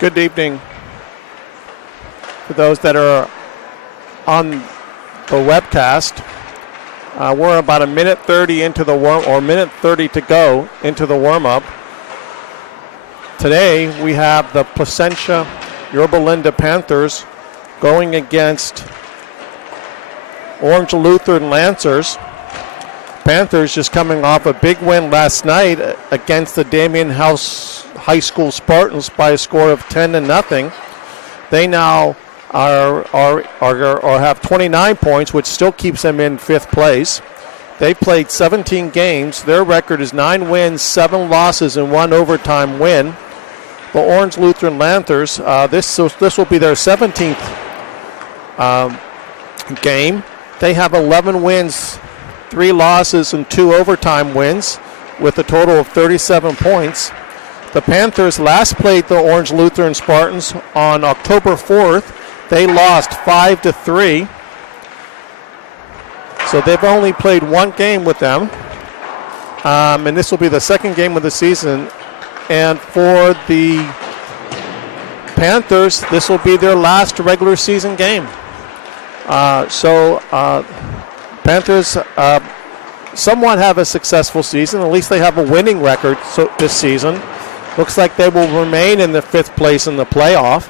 Good evening for those that are on the webcast. We're about a minute 30 into the minute 30 to go into the warm-up. Today we have the Placentia Yorba Linda Panthers going against Orange Lutheran Lancers. Panthers just coming off a big win last night against the Damien House High School Spartans by a score of 10-0. They now have 29 points, which still keeps them in fifth place. They played 17 games. Their record is 9 wins, 7 losses, and 1 overtime win. The Orange Lutheran Lancers, this will be their 17th game. They have 11 wins, 3 losses, and 2 overtime wins with a total of 37 points. The Panthers last played the Orange Lutheran Spartans on October 4th. They lost 5-3. So they've only played 1 game with them. And this will be the second game of the season. And for the Panthers, this will be their last regular season game. Panthers somewhat have a successful season. At least they have a winning record this season. Looks like they will remain in the 5th place in the playoff.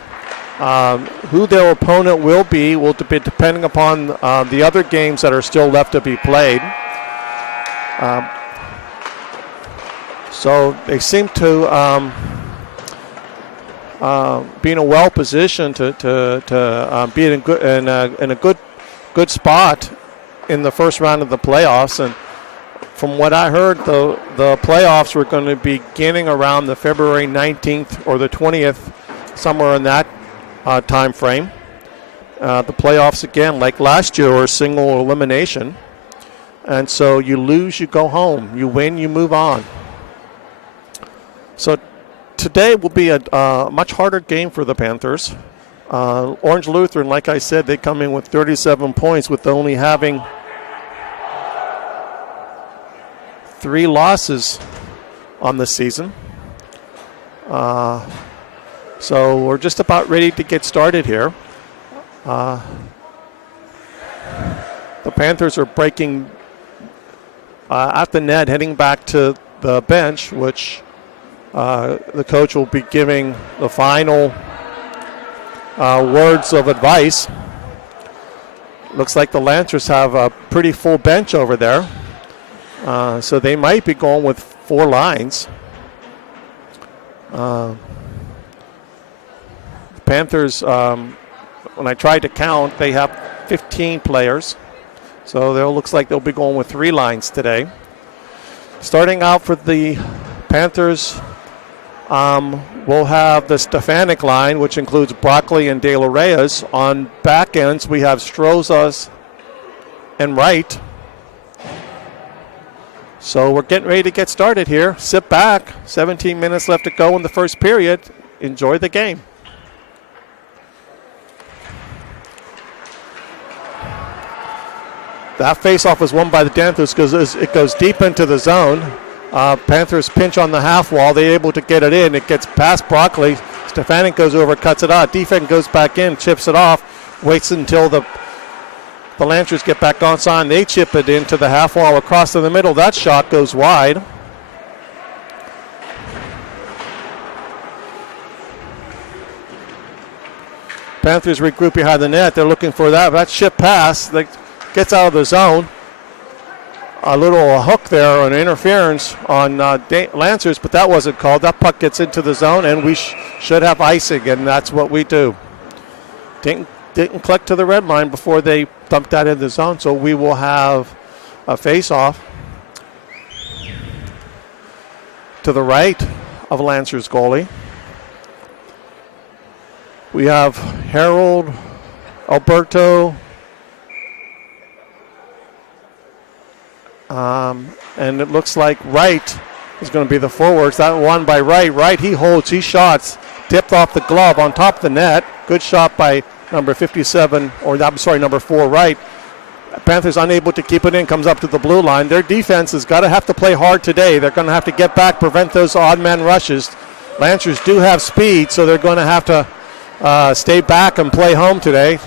Who their opponent will be depending upon the other games that are still left to be played. So they seem to be in a well position to be in a good spot in the first round of the playoffs. And from what I heard, the playoffs were going to be beginning around the February 19th or the 20th, somewhere in that time frame. The playoffs, again, like last year, were single elimination. And so you lose, you go home. You win, you move on. So today will be a much harder game for the Panthers. Orange Lutheran, like I said, they come in with 37 points with only having 3 losses on the season. So we're just about ready to get started here. The Panthers are breaking at the net, heading back to the bench, which the coach will be giving the final words of advice. Looks like the Lancers have a pretty full bench over there. So they might be going with 4 lines. The Panthers, when I tried to count, they have 15 players. So it looks like they'll be going with 3 lines today. Starting out for the Panthers, we'll have the Stefanik line, which includes Broccoli and De La Reyes. On back ends, we have Strozas and Wright. So we're getting ready to get started here. Sit back. 17 minutes left to go in the first period. Enjoy the game. That faceoff was won by the Panthers because it goes deep into the zone. Panthers pinch on the half wall. They're able to get it in. It gets past Broccoli. Stefanik goes over, cuts it out. Defense goes back in, chips it off, waits until the Lancers get back on side. They chip it into the half wall across to the middle. That shot goes wide. Panthers regroup behind the net. They're looking for that. That chip pass that gets out of the zone. A little hook there, an interference on Lancers, but that wasn't called. That puck gets into the zone, and we should have icing, and that's what we do. Didn't collect to the red line before they dumped that in the zone, so we will have a face-off. To the right of Lancers goalie. We have Harold, Alberto, and it looks like Wright is going to be the forwards. That one by Wright. Wright, he holds, he shots, tipped off the glove on top of the net. Good shot by number 57, or I'm sorry, number 4, Wright. Panthers unable to keep it in, comes up to the blue line. Their defense has got to have to play hard today. They're going to have to get back, prevent those odd man rushes. Lancers do have speed, so they're going to have to stay back and play home today.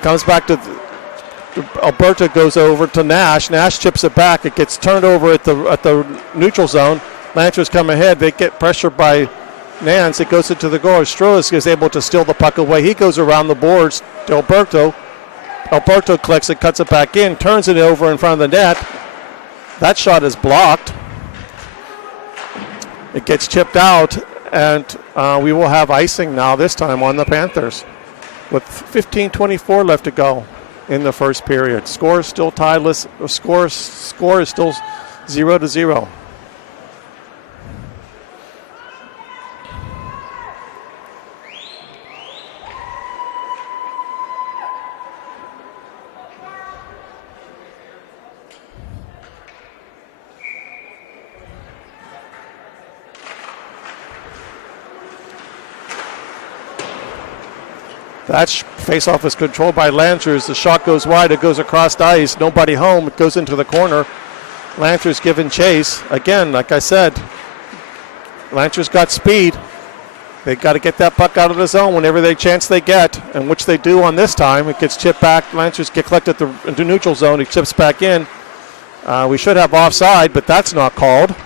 Comes back to Alberta, goes over to Nash. Nash chips it back. It gets turned over at the neutral zone. Lancers come ahead. They get pressure by Nance. It goes into the goal. Strohs is able to steal the puck away. He goes around the boards to Alberto. Alberto clicks it, cuts it back in, turns it over in front of the net. That shot is blocked. It gets chipped out, and we will have icing now, this time on the Panthers, with 15:24 left to go in the first period. Score is still tieless. Score is still 0-0. That face-off is controlled by Lancers. The shot goes wide. It goes across the ice. Nobody home. It goes into the corner. Lancers giving chase. Again, like I said, Lancers got speed. They got to get that puck out of the zone whenever they chance they get, and which they do on this time. It gets chipped back. Lancers get collected into neutral zone. It chips back in. We should have offside, but that's not called.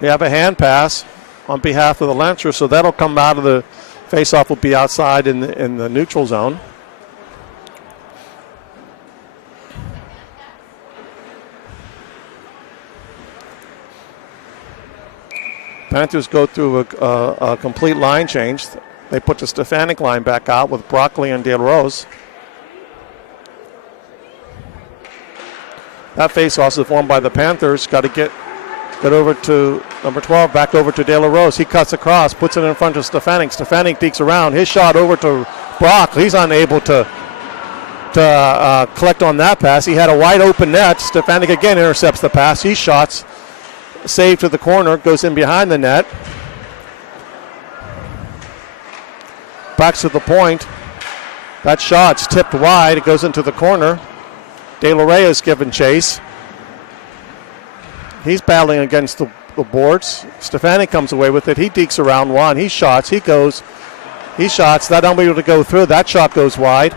We have a hand pass on behalf of the Lancers, so that'll come out of the face-off. Will be outside in the neutral zone. Panthers go through a complete line change. They put the Stefanik line back out with Broccoli and De La Rose. That face-off is won by the Panthers. Got to get over to number 12, back over to De La Rose. He cuts across, puts it in front of Stefanik. Stefanik dekes around. His shot over to Brock. He's unable to collect on that pass. He had a wide open net. Stefanik again intercepts the pass. He shots, save to the corner, goes in behind the net. Backs to the point. That shot's tipped wide. It goes into the corner. De La Reyes given chase. He's battling against the boards. Stefanik comes away with it. He dekes around one. He shots. He shots. That unable to go through. That shot goes wide.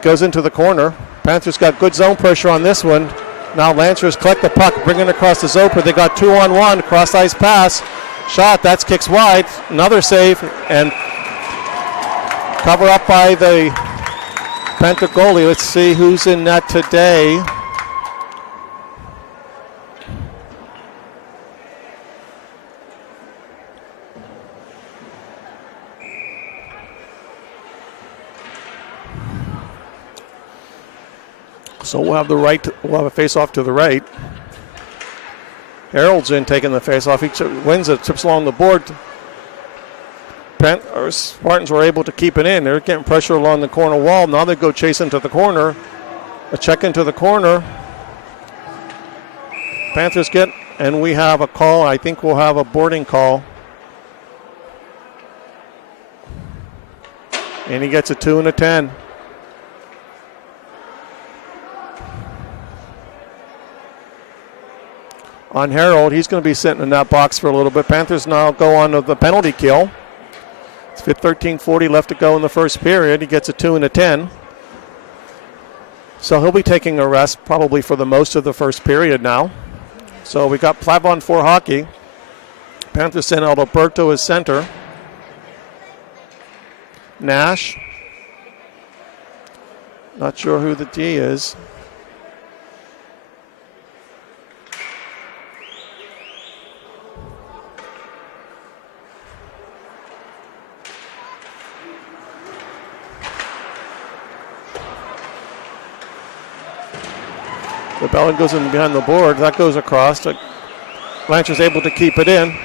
Goes into the corner. Panthers got good zone pressure on this one. Now Lancers collect the puck, bring it across the Zoper. They got 2-on-1. Cross ice pass. Shot. That's kicks wide. Another save. And cover up by the Panther goalie. Let's see who's in net today. So we'll have a face-off to the right. Harold's in taking the face-off. He wins it, chips along the board. Spartans were able to keep it in. They're getting pressure along the corner wall. Now they go chasing to the corner. A check into the corner. Panthers get, and we have a call. I think we'll have a boarding call. And he gets a 2 and a 10. On Harold, he's going to be sitting in that box for a little bit. Panthers now go on to the penalty kill. It's 13:40 left to go in the first period. He gets a 2 and a 10. So he'll be taking a rest probably for the most of the first period now. So we got 5-on-4 hockey. Panthers send out Alberto as center. Nash. Not sure who the D is. The ball goes in behind the board. That goes across. Lancers able to keep it in.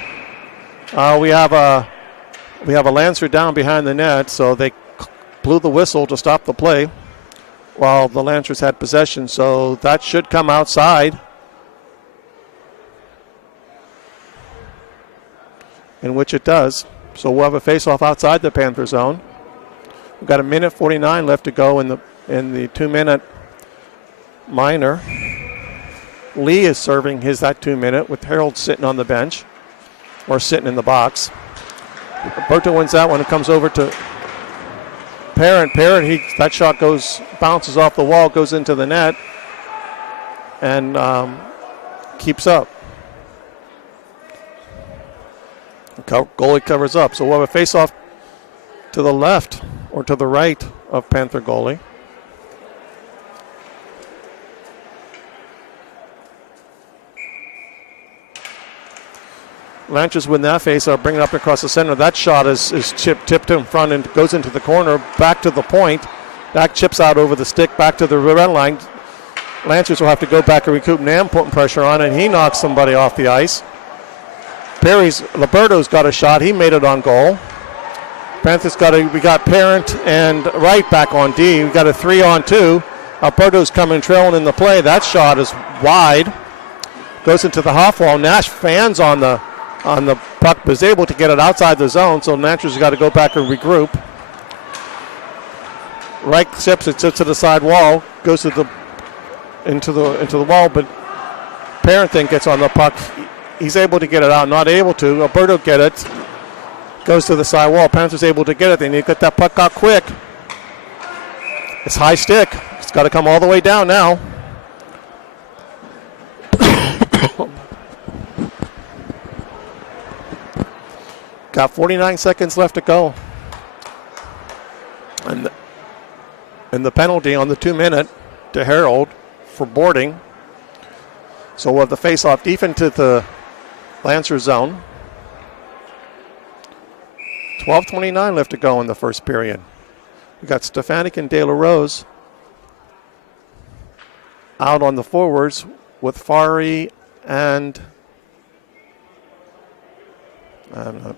We have a Lancer down behind the net, so they blew the whistle to stop the play while the Lancers had possession. So that should come outside, in which it does. So we'll have a face-off outside the Panther zone. We've got 1:49 left to go in the 2-minute minor. Lee is serving that 2-minute with Harold sitting on the bench or sitting in the box. Alberto wins that one. It comes over to Parent. That shot bounces off the wall, goes into the net, and keeps up. Goalie covers up. So we'll have a face-off to the left or to the right of Panther goalie. Lancers win that face-off, bring it up across the center. That shot is tipped in front and goes into the corner, back to the point. That chips out over the stick, back to the red line. Lancers will have to go back and recoup. Nam putting pressure on, and he knocks somebody off the ice. Liberto's got a shot. He made it on goal. Panthers we got Parent and Wright back on D. We got a 3-on-2. Alberto's coming trailing in the play. That shot is wide. Goes into the half wall. Nash fans on the puck, but is able to get it outside the zone, so Lancers has got to go back and regroup. Wright sits to the side wall, goes into the wall, but Parent then gets on the puck. He's able to get it out, not able to. Alberto get it, goes to the side wall. Panthers able to get it. They need to get that puck out quick. It's high stick. It's got to come all the way down now. Got 49 seconds left to go. And the penalty on the 2-minute to Harold for boarding. So we'll have the face-off deep into the Lancer zone. 12:29 left to go in the first period. We got Stefanik and De La Rose out on the forwards with Fari and I don't know.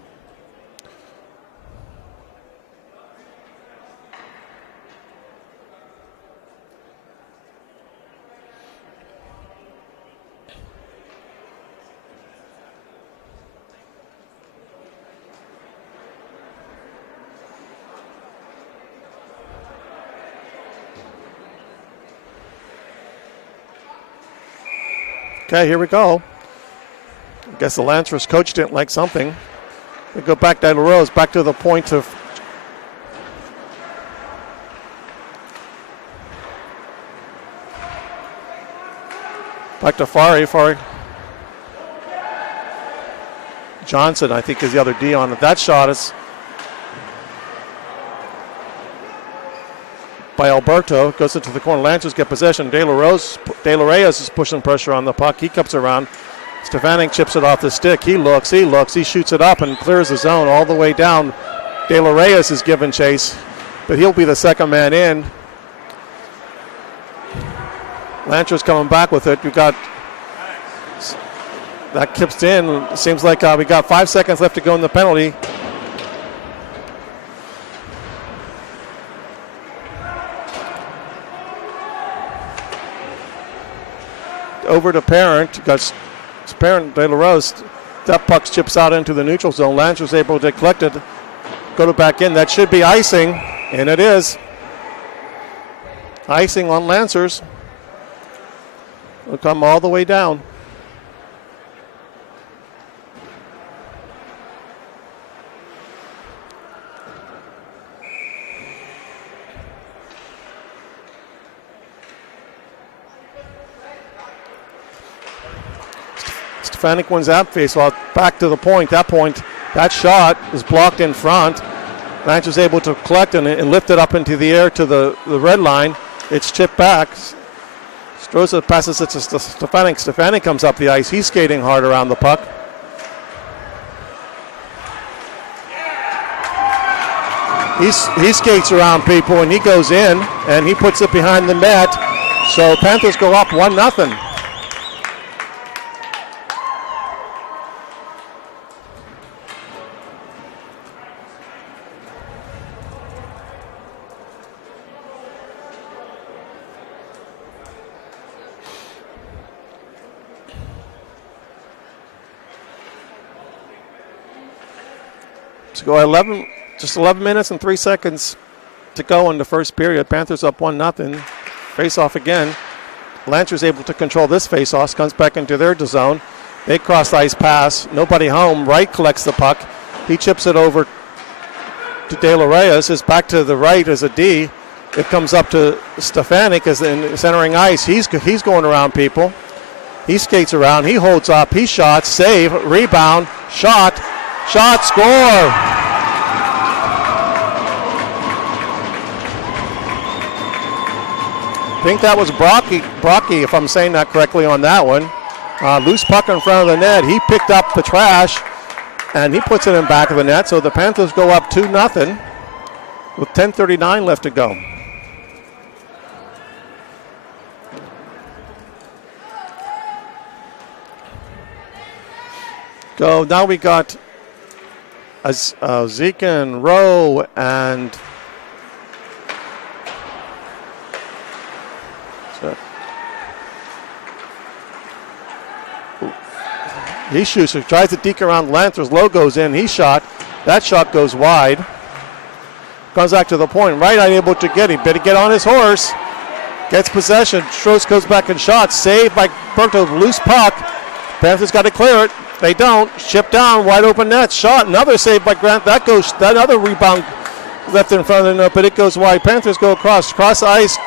Okay, here we go. I guess the Lancers coach didn't like something. We go back to De La Rose, back to the point of back to Fari. Johnson, I think, is the other D on it. That shot is by Alberto. Goes into the corner. Lancers get possession. De La Reyes is pushing pressure on the puck. He comes around. Stefanik chips it off the stick. He looks. He shoots it up and clears the zone all the way down. De La Reyes is giving chase, but he'll be the second man in. Lancers coming back with it. We got that kips in. Seems like we got 5 seconds left to go in the penalty. Over to Parent. Got Parent, De La Rose. That puck chips out into the neutral zone. Lancers able to collect it. Go to back in. That should be icing, and it is. Icing on Lancers. Will come all the way down. Stefanik wins that face-off. Back to the point. That shot is blocked in front. Lancers able to collect and lift it up into the air to the red line. It's chipped back. Stroza passes it to Stefanik. Stefanik comes up the ice. He's skating hard around the puck. He skates around people and he goes in and he puts it behind the net. So Panthers go up 1-0. To go 11 minutes and 3 seconds to go in the first period. Panthers up 1-0. Face off again. Lancers able to control this face off. Comes back into their zone. They cross ice pass. Nobody home. Wright collects the puck. He chips it over to De La Reyes. Is back to the right as a D. It comes up to Stefanik as in centering ice. He's going around people. He skates around. He holds up. He shots. Save. Rebound. Shot. Shot, score. I think that was Brocky, if I'm saying that correctly on that one. Loose puck in front of the net. He picked up the trash, and he puts it in back of the net. So the Panthers go up 2-0 with 10:39 left to go. Now we got Zeke and Rowe and he shoots, tries to deke around Lancers. Low goes in. He shot. That shot goes wide. Comes back to the point. Wright unable to get him. Better get on his horse. Gets possession. Stross goes back and shot. Saved by Berto. Loose puck. Panthers got to clear it. They don't. Chip down, wide open net. Shot. Another save by Grant. That other rebound left in front of the net, but it goes wide. Panthers go across ice.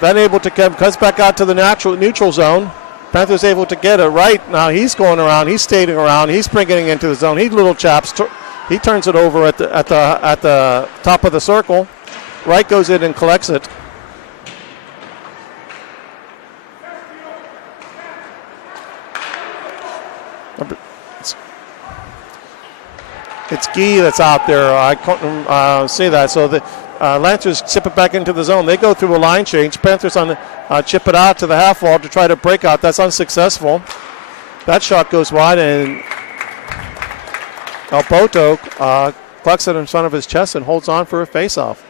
Then able to come, cuts back out to the neutral zone. Panthers able to get it right. Now he's going around. He's skating around. He's bringing it into the zone. He little chaps. He turns it over at the top of the circle. Wright goes in and collects it. It's Guy that's out there. I couldn't see that. So the Lancers chip it back into the zone. They go through a line change. Panthers chip it out to the half wall to try to break out. That's unsuccessful. That shot goes wide, and Alpoto plucks it in front of his chest and holds on for a face-off.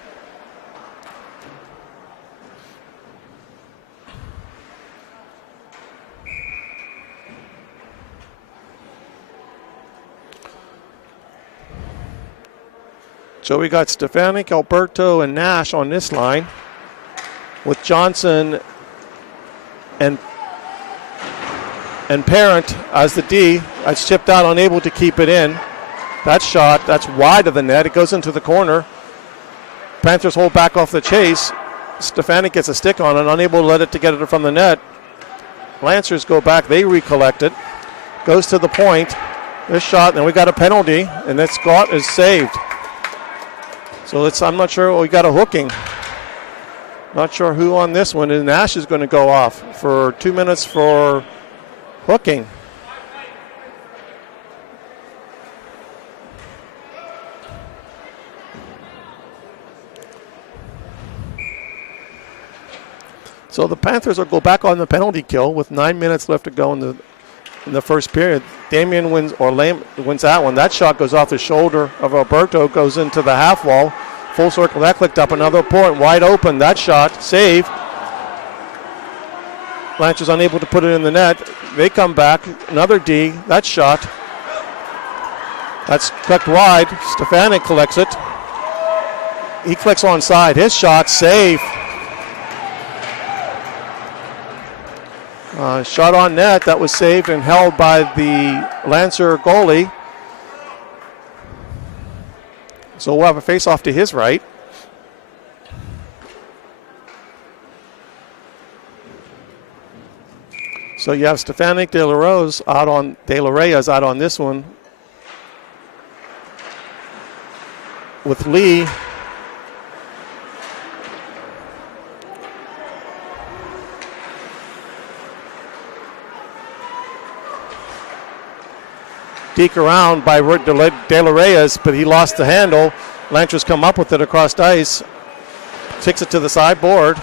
So we got Stefanik, Alberto, and Nash on this line, with Johnson and Parent as the D. That's chipped out, unable to keep it in. That shot, that's wide of the net. It goes into the corner. Panthers hold back off the chase. Stefanik gets a stick on it, unable to let it to get it from the net. Lancers go back. They recollect it. Goes to the point. This shot, and we got a penalty, and that Scott is saved. So I'm not sure. We got a hooking. Not sure who on this one. And Nash is going to go off for 2 minutes for hooking. So the Panthers will go back on the penalty kill with 9 minutes left to go in the first period. Damien wins that one. That shot goes off the shoulder of Alberto, goes into the half wall. Full circle, that clicked up another point, wide open. That shot, save. Lancers unable to put it in the net. They come back, another D. That shot. That's clicked wide. Stefanik collects it. He clicks onside. His shot, save. Shot on net, that was saved and held by the Lancer goalie. So we'll have a face-off to his right. So you have Stefanik, De La Reyes out on this one. With Lee. Deke around by De La Reyes, but he lost the handle. Lancers come up with it across ice. takes it to the sideboard.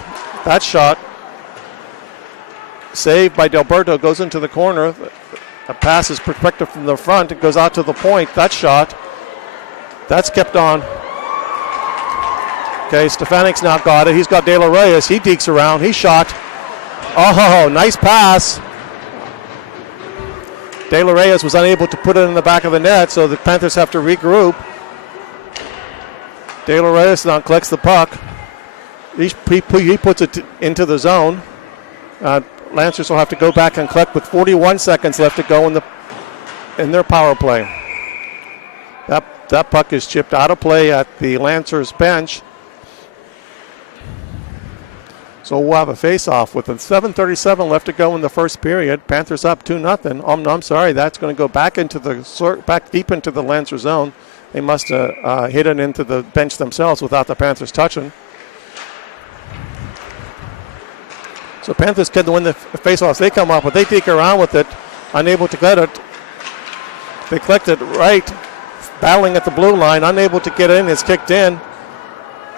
That shot saved by Delberto, goes into the corner. A pass is perfected from the front. It goes out to the point. That shot, that's kept on. Okay, Stefanik's now got it. He's got De La Reyes. He dekes around. He shot. Oh, nice pass. De La Reyes was unable to put it in the back of the net, so the Panthers have to regroup. De La Reyes now collects the puck. He puts it into the zone. Lancers will have to go back and collect with 41 seconds left to go in their power play. That puck is chipped out of play at the Lancers bench. So we'll have a face-off with 7:37 left to go in the first period. Panthers up 2-0. I'm sorry, that's going to go back deep into the Lancer zone. They must have hit it into the bench themselves without the Panthers touching. So Panthers can win the face-offs. They come up, but they deke around with it, unable to get it. They collect it right, battling at the blue line, unable to get in. It's kicked in.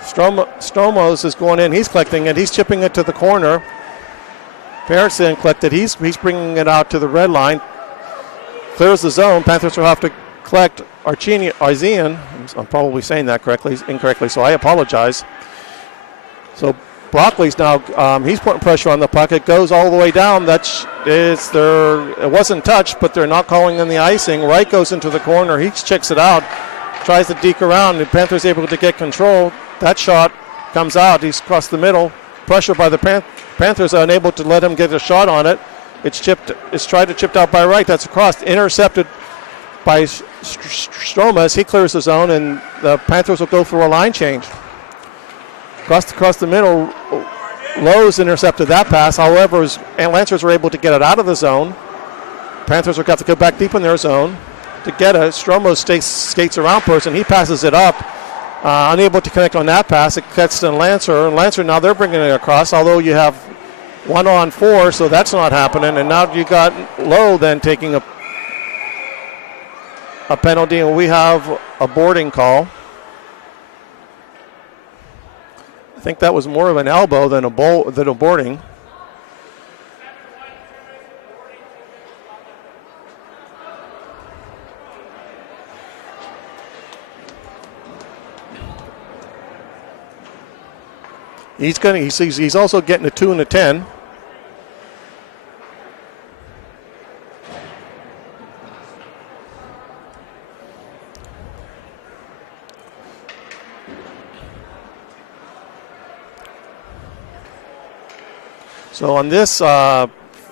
Stromos is going in. He's collecting it. He's chipping it to the corner. Pearson collected. He's bringing it out to the red line. Clears the zone. Panthers will have to collect Arzian. I'm probably saying that incorrectly, so I apologize. So Broccoli's now, he's putting pressure on the puck. It goes all the way down. It wasn't touched, but they're not calling in the icing. Wright goes into the corner. He checks it out, tries to deke around. The Panthers able to get control. That shot comes out. He's across the middle. Pressure by the Panthers, are unable to let him get a shot on it. It's tried to chipped out by Wright. That's across. Intercepted by Stromas. He clears the zone, and the Panthers will go through a line change. Across the middle, Lowe's intercepted that pass. However, Lancers were able to get it out of the zone. Panthers have got to go back deep in their zone to get it. Stromos skates around person. He passes it up. Unable to connect on that pass. It cuts to Lancer. And Lancer, now they're bringing it across, although you have 1-on-4, so that's not happening. And now you got Lowe then taking a penalty, and we have a boarding call. I think that was more of an elbow than a boarding. He's also getting a 2 and a 10. So on this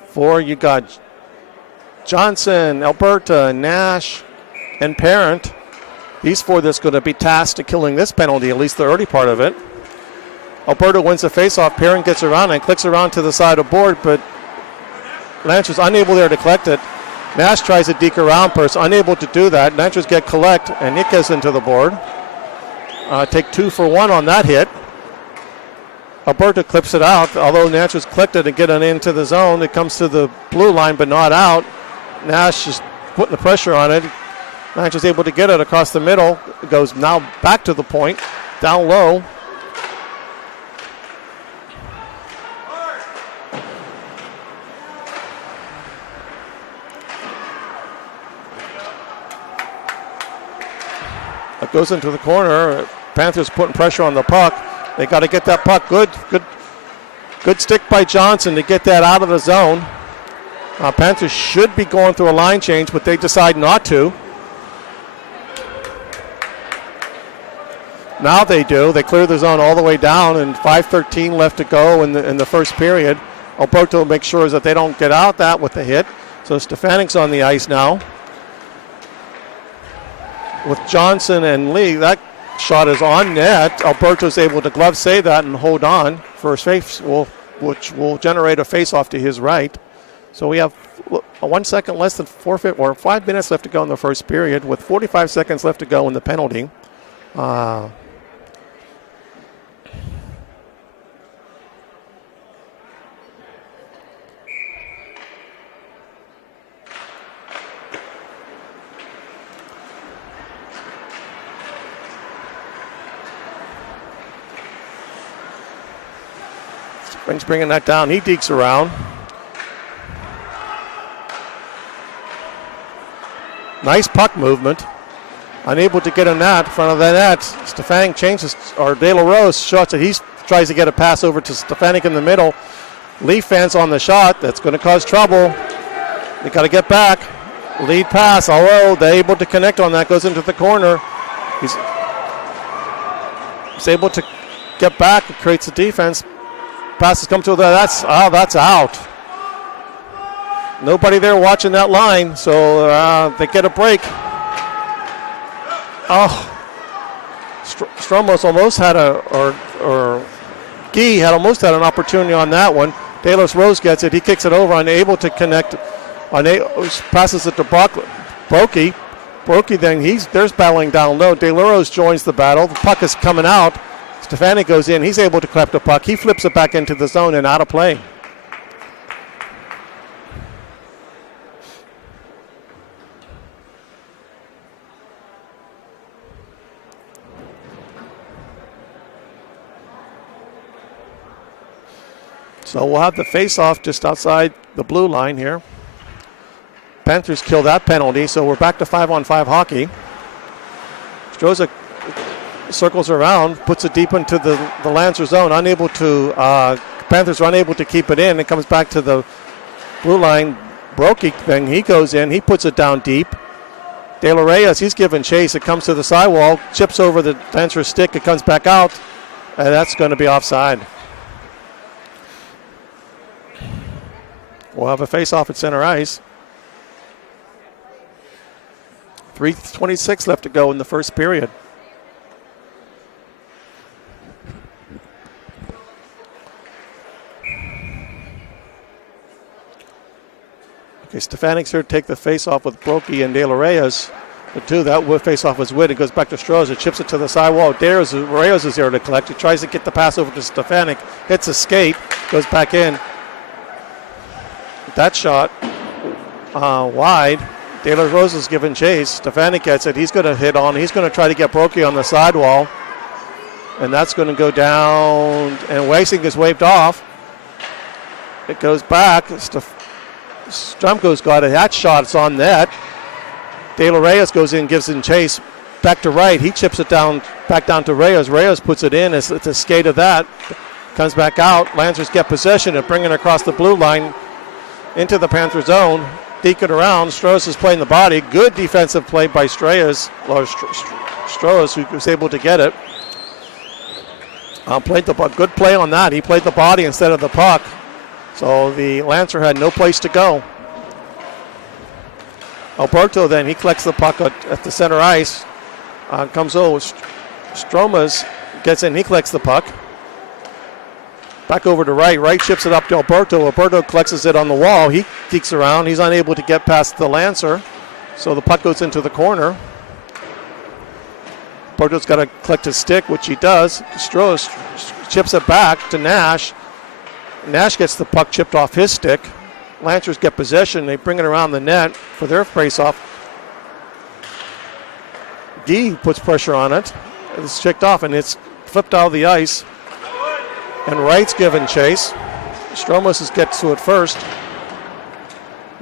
four, you got Johnson, Alberta, Nash, and Parent. These four that's going to be tasked to killing this penalty, at least the early part of it. Alberta wins the faceoff. Parent gets around and clicks around to the side of board, but Lancers unable there to collect it. Nash tries to deke around person, unable to do that. Lancers get collect, and it gets into the board. Take 2 for 1 on that hit. Alberta clips it out, although Lancers clicked it and get it into the zone. It comes to the blue line, but not out. Nash is putting the pressure on it. Lancers able to get it across the middle. It goes now back to the point, down low. It goes into the corner. Panthers putting pressure on the puck. They got to get that puck. Good stick by Johnson to get that out of the zone. Panthers should be going through a line change, but they decide not to. Now they do. They clear the zone all the way down, and 5:13 left to go in the first period. Alberto makes sure that they don't get out that with the hit. So Stefanik's on the ice now. With Johnson and Lee, that shot is on net. Alberto's able to glove save that and hold on for a face, which will generate a face-off to his right. So we have 1 second less than 5 minutes left to go in the first period, with 45 seconds left to go in the penalty. bringing that down. He dekes around. Nice puck movement. Unable to get a net in front of the net. Stefanik changes, or De La Rose shots it. He tries to get a pass over to Stefanik in the middle. Leaf fans on the shot. That's going to cause trouble. They got to get back. Lead pass, although they're able to connect on that, goes into the corner. He's able to get back. It creates a defense. Passes come to the, that's out. Nobody there watching that line, so they get a break. Stromos almost had or Guy had almost had an opportunity on that one. De La Rose gets it. He kicks it over, unable to connect. Passes it to Brokey. Brokey then there's battling down low. De La Rose joins the battle. The puck is coming out. Stefanik goes in. He's able to collect the puck. He flips it back into the zone and out of play. So we'll have the face-off just outside the blue line here. Panthers kill that penalty, so we're back to 5-on-5 hockey. Stroza circles around, puts it deep into the Lancer zone. Panthers are unable to keep it in. It comes back to the blue line. Brokey thing, he goes in, he puts it down deep. De La Reyes, he's giving chase. It comes to the sidewall, chips over the Lancer stick. It comes back out, and that's going to be offside. We'll have a face-off at center ice. 3:26 left to go in the first period. Okay, Stefanik's here to take the face-off with Brokey and De La Reyes. The two, that face-off was Witt. It goes back to Stroza, chips it to the sidewall. Reyes is here to collect. He tries to get the pass over to Stefanik. Hits a skate, goes back in. That shot wide. De La Rose is giving chase. Stefanik gets it. He's going to hit on. He's going to try to get Brokey on the sidewall. And that's going to go down. And Weising is waved off. It goes back. Strumko's got it. That shot's on net. De La Reyes goes in, gives in chase. Back to right. He chips it down, back down to Reyes. Reyes puts it in. It's a skate of that. Comes back out. Lancers get possession and bring it across the blue line into the Panther zone. Deke it around. Strohs is playing the body. Good defensive play by Strohs, who was able to get it. Played the puck. Good play on that. He played the body instead of the puck. So the Lancer had no place to go. Alberto then, he collects the puck at the center ice. Comes over. Stromas gets in. He collects the puck. Back over to right. Right chips it up to Alberto. Alberto collects it on the wall. He geeks around. He's unable to get past the Lancer. So the puck goes into the corner. Alberto's got to collect his stick, which he does. Strohs chips it back to Nash. Nash gets the puck chipped off his stick. Lancers get possession. They bring it around the net for their face-off. Guy puts pressure on it. It's checked off, and it's flipped out of the ice. And Wright's given chase. Stromos gets to it first.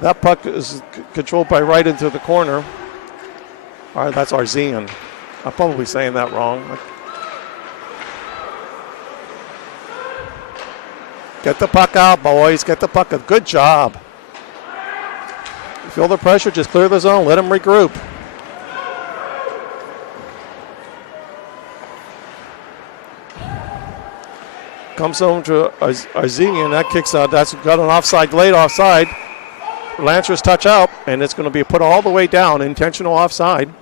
That puck is controlled by Wright into the corner. All right, that's Arzian. I'm probably saying that wrong. Get the puck out, boys. Get the puck out. Good job. You feel the pressure, just clear the zone. Let them regroup. Comes home to Arzian. That kicks out. That's got an offside, late offside. Lancers touch out, and it's going to be put all the way down. Intentional offside.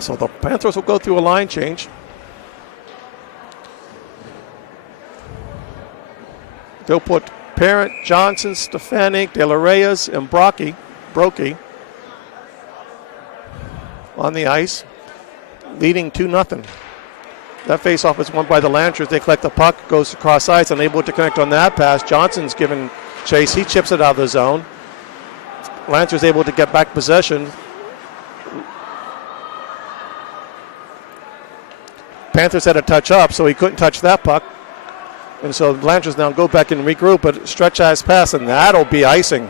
So the Panthers will go through a line change. They'll put Parent, Johnson, Stefanik, De La Reyes, and Brokey on the ice, leading 2-0. That faceoff is won by the Lancers. They collect the puck, goes across ice, unable to connect on that pass. Johnson's given chase. He chips it out of the zone. Lancers able to get back possession. Panthers had a touch up, so he couldn't touch that puck. And so Lancers now go back and regroup, but stretch eyes pass, and that'll be icing.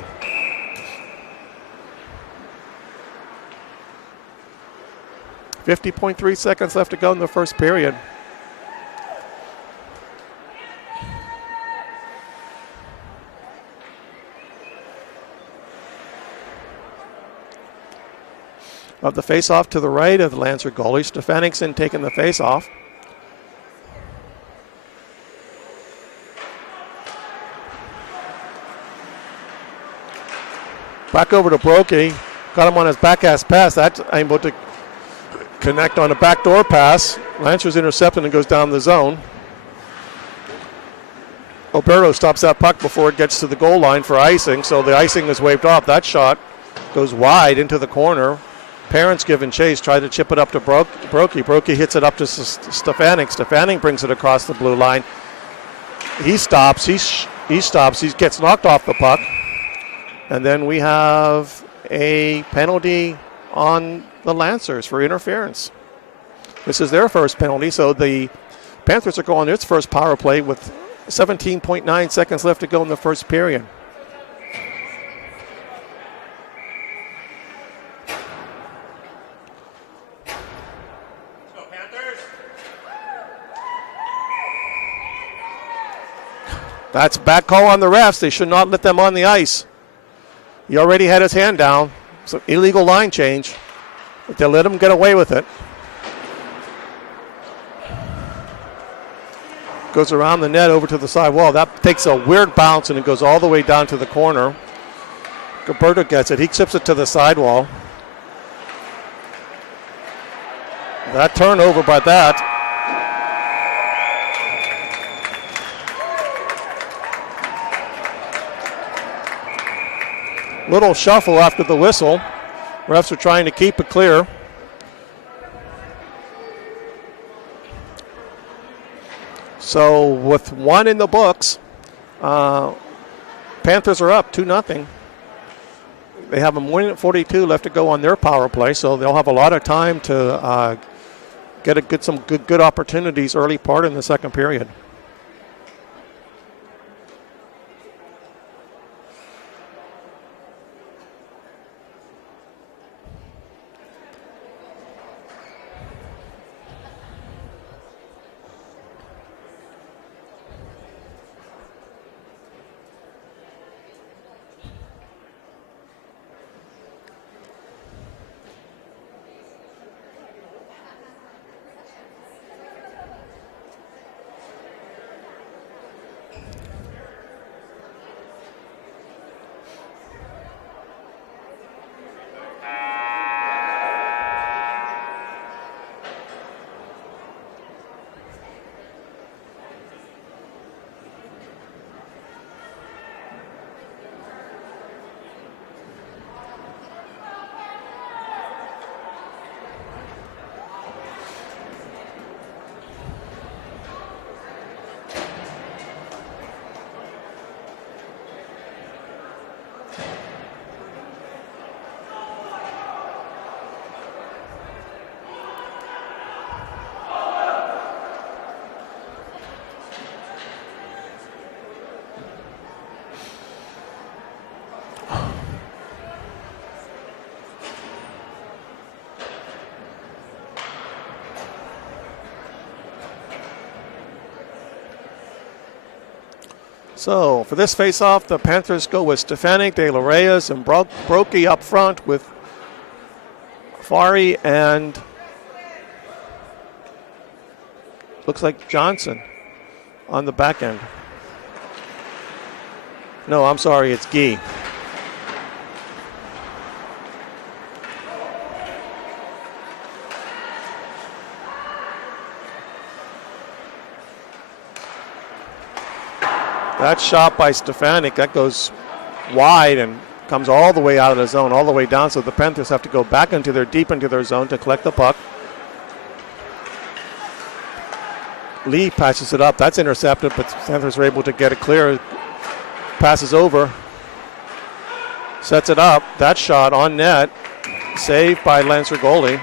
.3 seconds left to go in the first period. Of the face-off to the right of the Lancer goalie, Stefanikson taking the face-off. Back over to Brokey. Got him on his back-ass pass. That's able to connect on a backdoor pass. Lancer's intercepted and goes down the zone. Oberto stops that puck before it gets to the goal line for icing, so the icing is waved off. That shot goes wide into the corner. Parents giving chase, try to chip it up to Brokey. Brokey hits it up to Stefanik. Stefanik brings it across the blue line. He stops. He stops. He gets knocked off the puck. And then we have a penalty on the Lancers for interference. This is their first penalty, so the Panthers are going its first power play with 17.9 seconds left to go in the first period. That's back call on the refs. They should not let them on the ice. He already had his hand down. So illegal line change. But they let him get away with it. Goes around the net over to the side wall. That takes a weird bounce and it goes all the way down to the corner. Gilberto gets it. He chips it to the sidewall. That turnover by that. Little shuffle after the whistle. Refs are trying to keep it clear. So with one in the books, Panthers are up 2-0. They have a minute 42 left to go on their power play, so they'll have a lot of time to get some good opportunities early part in the second period. So for this face-off, the Panthers go with Stefanik, De La Reyes, and Brokey up front with Fari and looks like Johnson on the back end. No, I'm sorry, it's Guy. That shot by Stefanik, that goes wide and comes all the way out of the zone, all the way down, so the Panthers have to go back deep into their zone to collect the puck. Lee passes it up. That's intercepted, but the Panthers are able to get it clear. Passes over. Sets it up. That shot on net. Saved by Lancer goalie.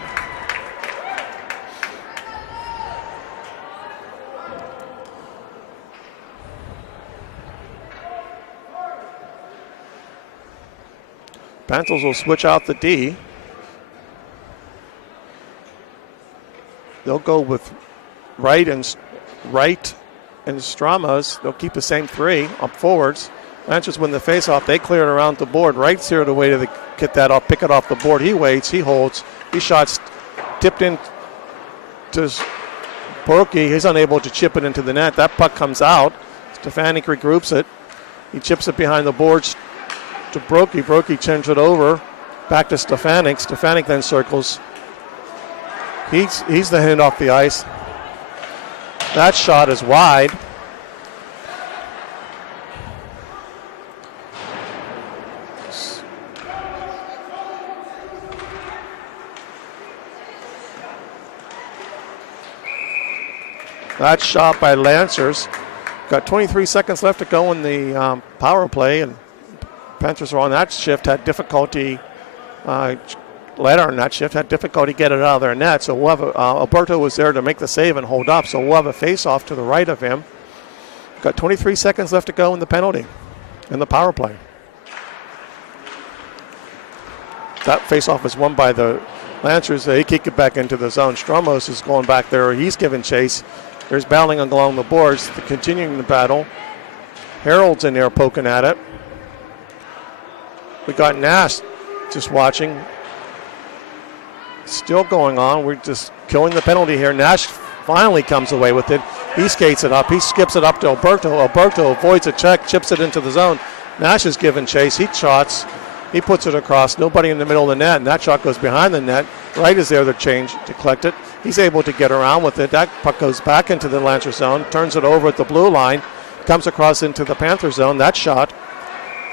Panthers will switch out the D. They'll go with Wright and Stramas. They'll keep the same three up forwards. Lancers win the faceoff. They clear it around the board. Wright's here to way to get that off, pick it off the board. He waits. He holds. He shots tipped in to Brokey. He's unable to chip it into the net. That puck comes out. Stefanik regroups it. He chips it behind the boards to Brokey. Brokey turns it over back to Stefanik. Stefanik then circles. He's the hand off the ice. That shot is wide. That shot by Lancers. Got 23 seconds left to go in the power play, and Panthers are on that shift, had difficulty. Later in that shift, had difficulty getting it out of their net. So we'll have Alberto was there to make the save and hold up. So we'll have a face-off to the right of him. Got 23 seconds left to go in the penalty, in the power play. That face-off is won by the Lancers. They kick it back into the zone. Stromos is going back there. He's giving chase. There's battling along the boards, continuing the battle. Harold's in there poking at it. We got Nash just watching. Still going on. We're just killing the penalty here. Nash finally comes away with it. He skates it up. He skips it up to Alberto. Alberto avoids a check, chips it into the zone. Nash is giving chase. He shots. He puts it across. Nobody in the middle of the net, and that shot goes behind the net. Wright is there to collect it. He's able to get around with it. That puck goes back into the Lancer zone, turns it over at the blue line, comes across into the Panther zone. That shot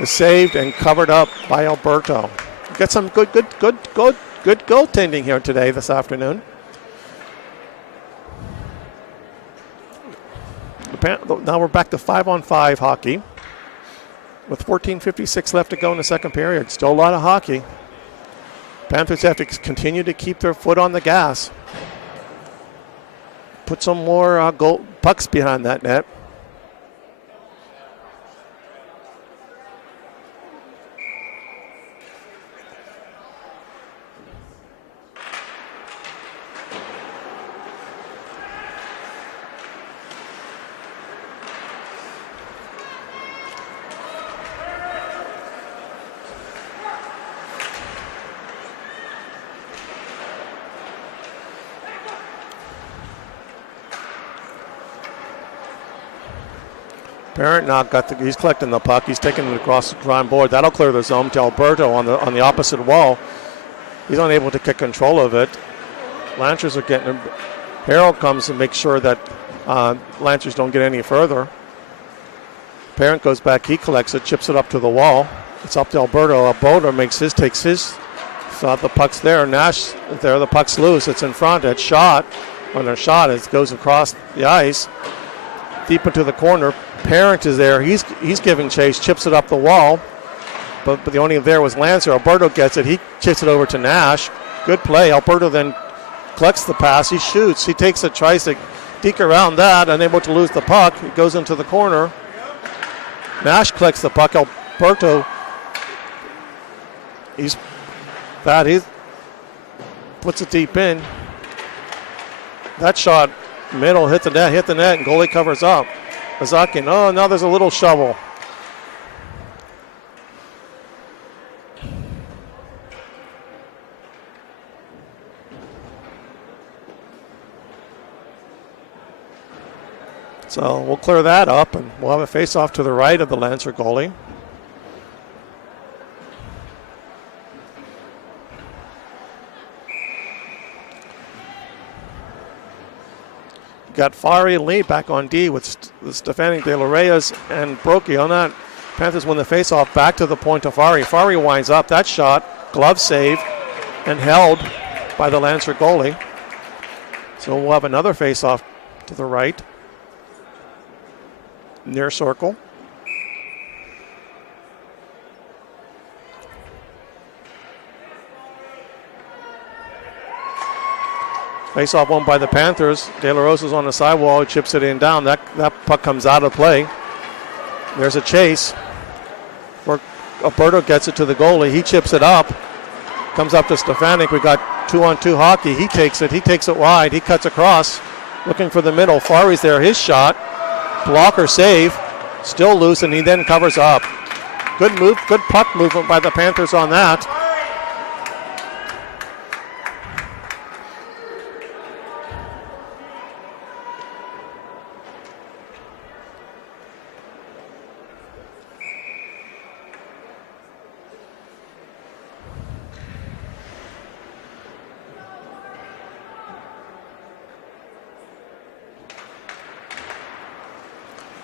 is saved and covered up by Alberto. Get some good goaltending here today, this afternoon. Now we're back to 5-on-5 hockey with 14:56 left to go in the second period. Still a lot of hockey. Panthers have to continue to keep their foot on the gas. Put some more pucks behind that net. Parent now he's collecting the puck. He's taking it across the prime board. That'll clear the zone to Alberto on the opposite wall. He's unable to get control of it. Lancers are getting him. Harold comes and makes sure that Lancers don't get any further. Parent goes back. He collects it, chips it up to the wall. It's up to Alberto. Alberto takes his. Thought the puck's there. Nash there. The puck's loose. It's in front. It's shot. On their shot, it goes across the ice, deep into the corner. Parent is there. He's giving chase, chips it up the wall. But the only there was Lancer. Alberto gets it. He chips it over to Nash. Good play. Alberto then collects the pass. He shoots. He takes it, tries to deke around that, unable to lose the puck. It goes into the corner. Nash collects the puck. Alberto, he puts it deep in. That shot, middle, hit the net, and goalie covers up. Azakian, now there's a little shovel. So we'll clear that up, and we'll have a face-off to the right of the Lancer goalie. Got Fari and Lee back on D with Stefanik, De La Reyes, and Brokey on that. Panthers win the faceoff back to the point of Fari. Fari winds up. That shot, glove save, and held by the Lancer goalie. So we'll have another faceoff to the right, near circle. Face-off won by the Panthers. De La Rosa's on the sidewall. He chips it in down. That puck comes out of play. There's a chase for Alberto gets it to the goalie. He chips it up. Comes up to Stefanik. We got 2-on-2 hockey. He takes it. He takes it wide. He cuts across. Looking for the middle. Fari's there. His shot. Blocker save. Still loose, and he then covers up. Good move. Good puck movement by the Panthers on that.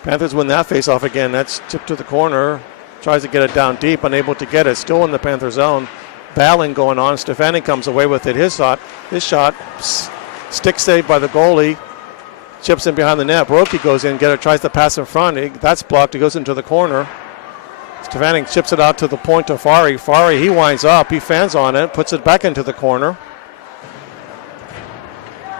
Panthers win that face-off again. That's tipped to the corner. Tries to get it down deep, unable to get it. Still in the Panther zone. Battling going on. Stefanik comes away with it. His shot. Stick saved by the goalie. Chips in behind the net. Brokey goes in, tries to pass in front. That's blocked. It goes into the corner. Stefanik chips it out to the point to Fari. Fari, he winds up. He fans on it. Puts it back into the corner.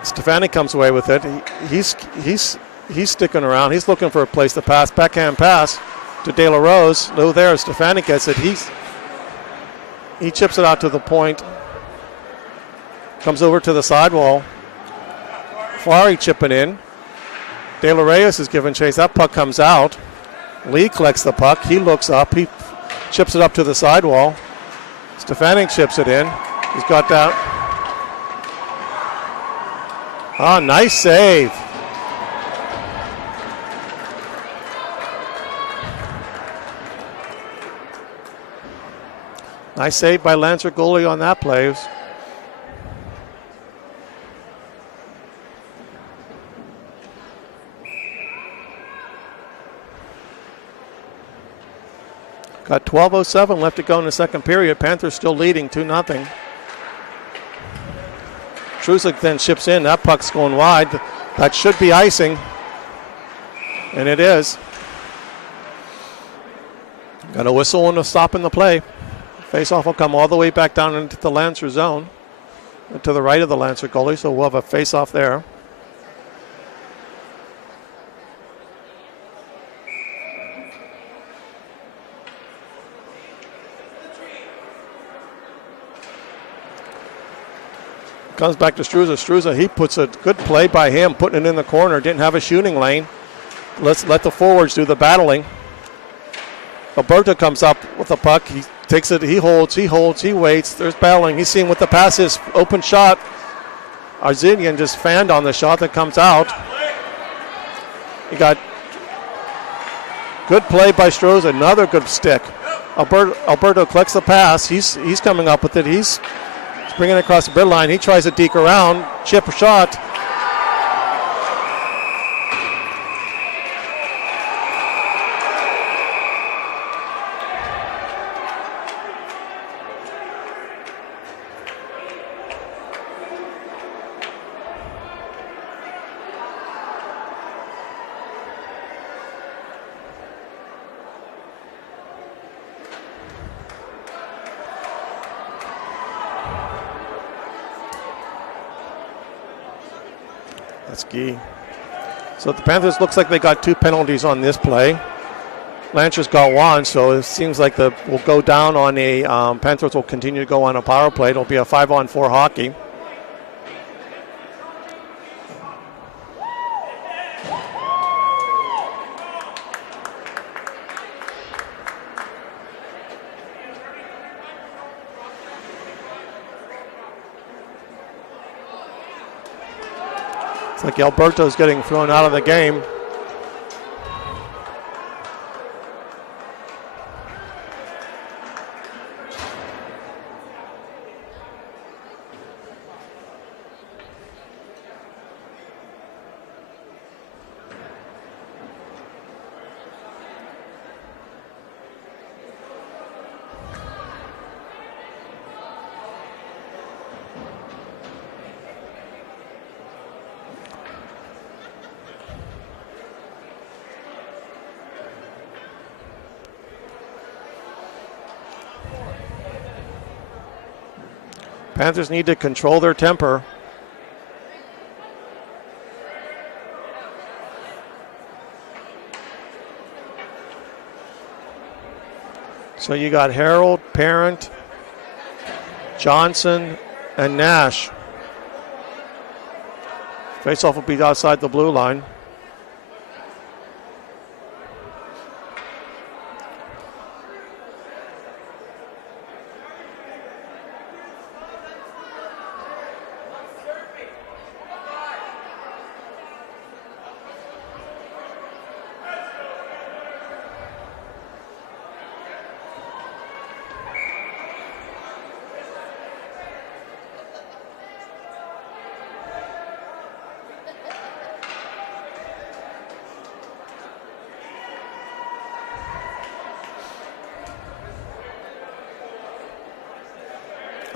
Stefanik comes away with it. He's sticking around. He's looking for a place to pass. Backhand pass to De La Rose. Low there. Stefanik gets it. He chips it out to the point. Comes over to the sidewall. Fari chipping in. De La Reyes is giving chase. That puck comes out. Lee collects the puck. He looks up. He chips it up to the sidewall. Stefanik chips it in. He's got that. Ah, nice save. Nice save by Lancer goalie on that play. Got 12:07 left to go in the second period. Panthers still leading 2-0. Trusik then chips in. That puck's going wide. That should be icing. And it is. Got a whistle and a stop in the play. Face-off will come all the way back down into the Lancer zone. To the right of the Lancer goalie, so we'll have a face-off there. Comes back to Struza. Struza, he puts a good play by him, putting it in the corner. Didn't have a shooting lane. Let's let the forwards do the battling. Alberto comes up with the puck. He takes it. He holds. He waits. There's battling. He's seeing what the pass is. Open shot. Arzinian just fanned on the shot that comes out. He got good play by Stroza. Another good stick. Alberto collects the pass. He's coming up with it. He's bringing it across the bid line. He tries to deke around. Chip shot. So the Panthers looks like they got 2 penalties on this play. Lancer's got 1, so it seems like we'll go down on a Panthers will continue to go on a power play. It'll be a 5-on-4 hockey. It's like Alberto's getting thrown out of the game. Panthers need to control their temper. So you got Harold, Parent, Johnson, and Nash. Face-off will be outside the blue line.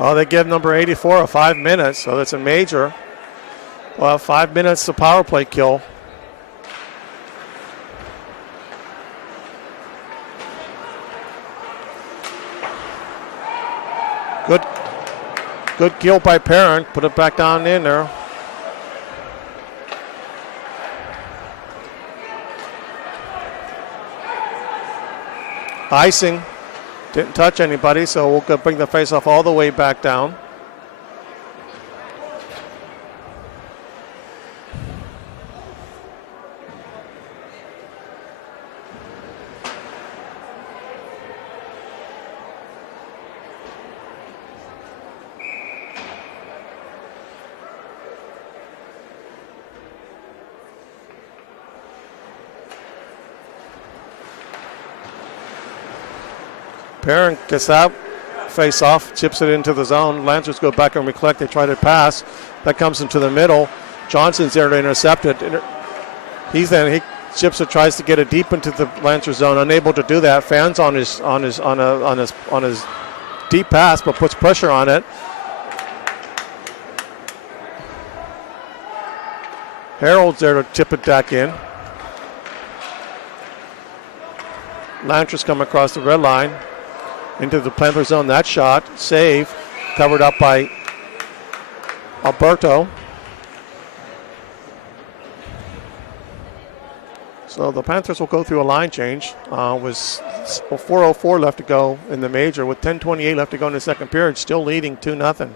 Oh, they give number 84 a 5 minutes, so that's a major. Well, 5 minutes to power play kill. Good kill by Parent. Put it back down in there. Icing. Didn't touch anybody, so we'll go bring the face-off all the way back down. Parent gets that face off, chips it into the zone. Lancers go back and recollect. They try to pass. That comes into the middle. Johnson's there to intercept it. He chips it, tries to get it deep into the Lancer zone. Unable to do that. Fans on his deep pass, but puts pressure on it. Harold's there to tip it back in. Lancers come across the red line. Into the Panther zone. That shot, save, covered up by Alberto. So the Panthers will go through a line change. Was 4:04 left to go in the major with 10:28 left to go in the second period. Still leading 2-0.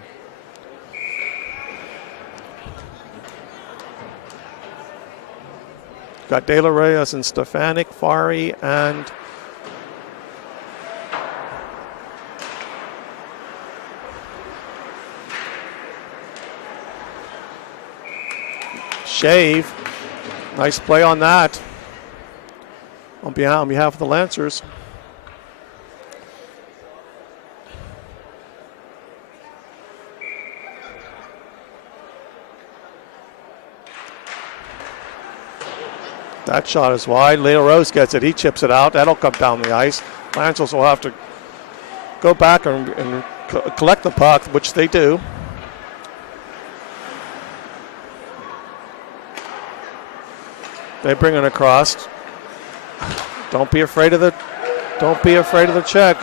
Got De La Reyes and Stefanik, Fari, and Shave. Nice play on that. On behalf of the Lancers. That shot is wide. Leo Rose gets it. He chips it out. That'll come down the ice. Lancers will have to go back and collect the puck, which they do. They bring it across. Don't be afraid of the check.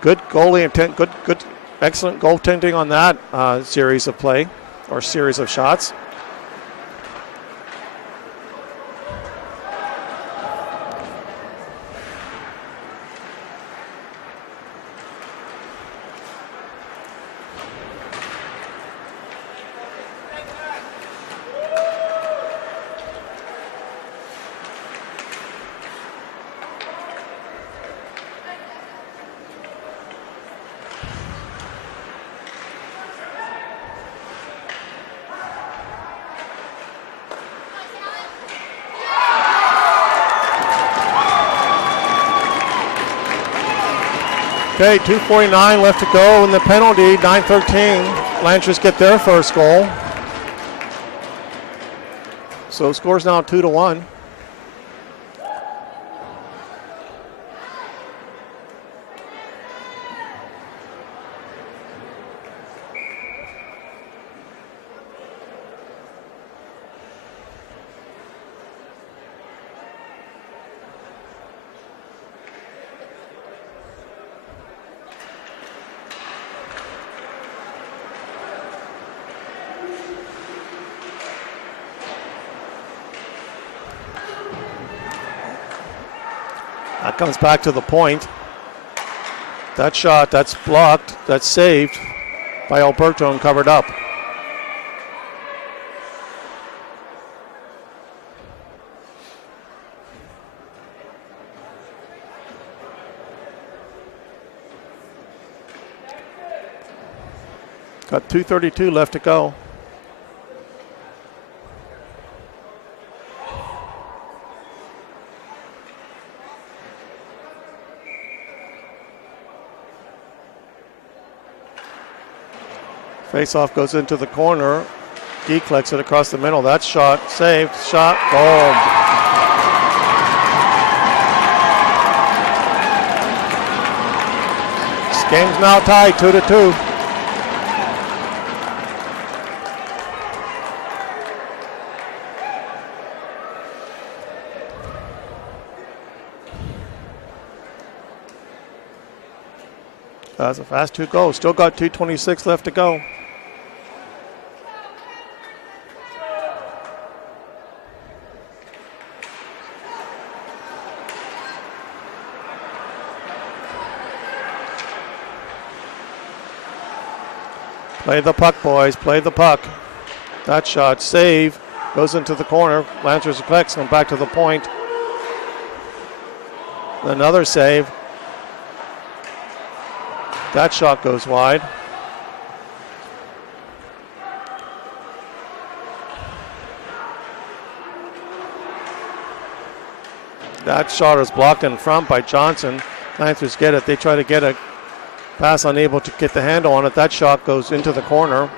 Good goalie intent. Good, excellent goaltending on that series of play or series of shots. Okay, 2:49 left to go in the penalty, 9-13. Lancers get their first goal. So score's now 2-1. That comes back to the point. That shot, that's blocked, that's saved by Alberto and covered up. Got 2:32 left to go. Face-off goes into the corner. Geek collects it across the middle. That shot saved. Shot, goal. This game's now tied 2-2. That's a fast 2 goals. Still got 2:26 left to go. Play the puck, boys. Play the puck. That shot, save, goes into the corner. Lancers collects and back to the point. Another save. That shot goes wide. That shot is blocked in front by Johnson. Lancers get it. They try to get a pass, unable to get the handle on it. That shot goes into the corner.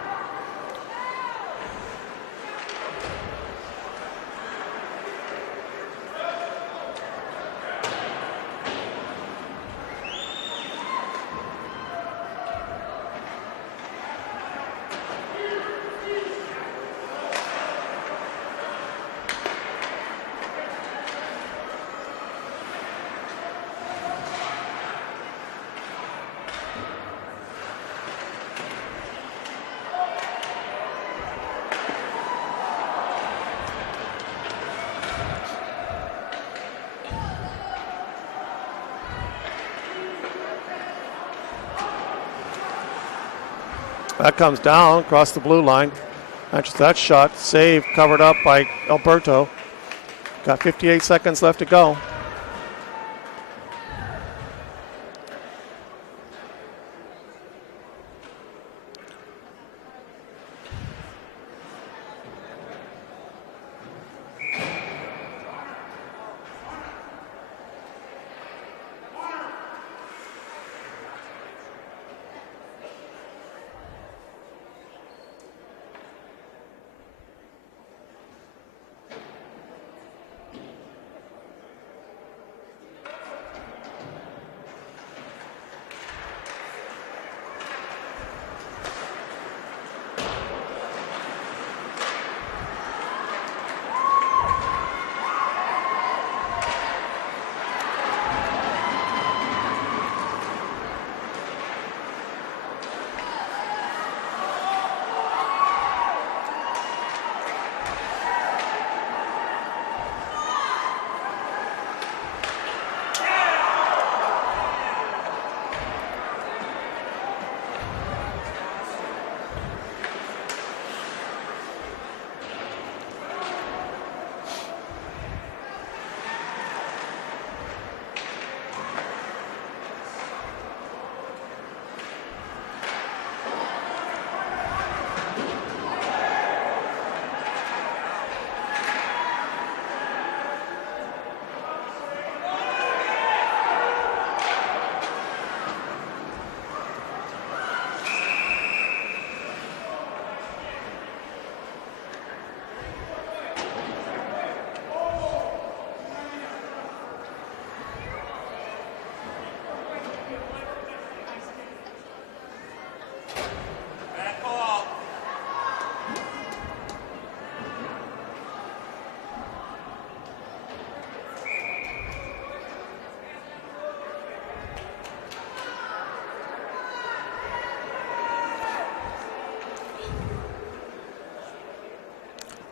That comes down across the blue line. That shot, saved, covered up by Alberto. Got 58 seconds left to go.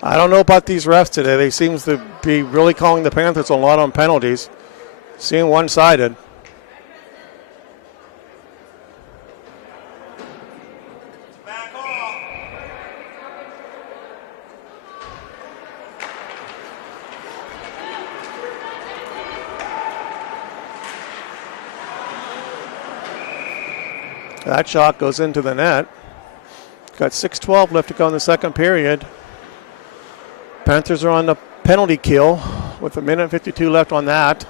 I don't know about these refs today. They seem to be really calling the Panthers a lot on penalties. Seeing one-sided. That shot goes into the net. Got 6:12 left to go in the second period. Panthers are on the penalty kill with 1:52 left on that.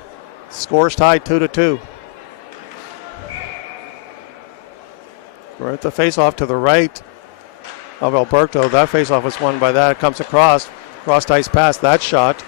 Score's tied 2-2. We're at the face-off to the right of Alberto. That face-off was won by that. It comes across ice pass. That shot.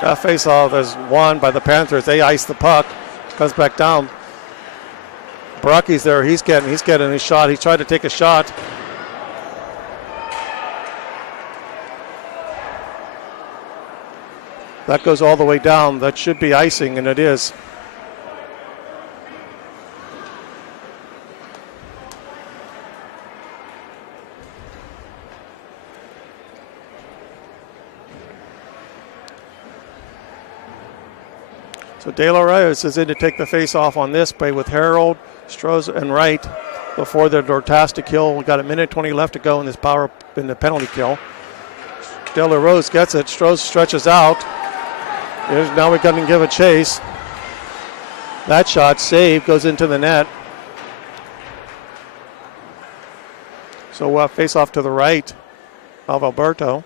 That face-off is won by the Panthers. They ice the puck. Comes back down. Baracki's there. He's getting his shot. He tried to take a shot. That goes all the way down. That should be icing, and it is. So De La Reyes is in to take the face-off on this play with Harold, Strohs, and Wright before the Dortasta kill. We got 1:20 left to go in the penalty kill. De La Rose gets it. Strohs stretches out. Now we're going to give a chase. That shot saved, goes into the net. So we'll have face-off to the right of Alberto.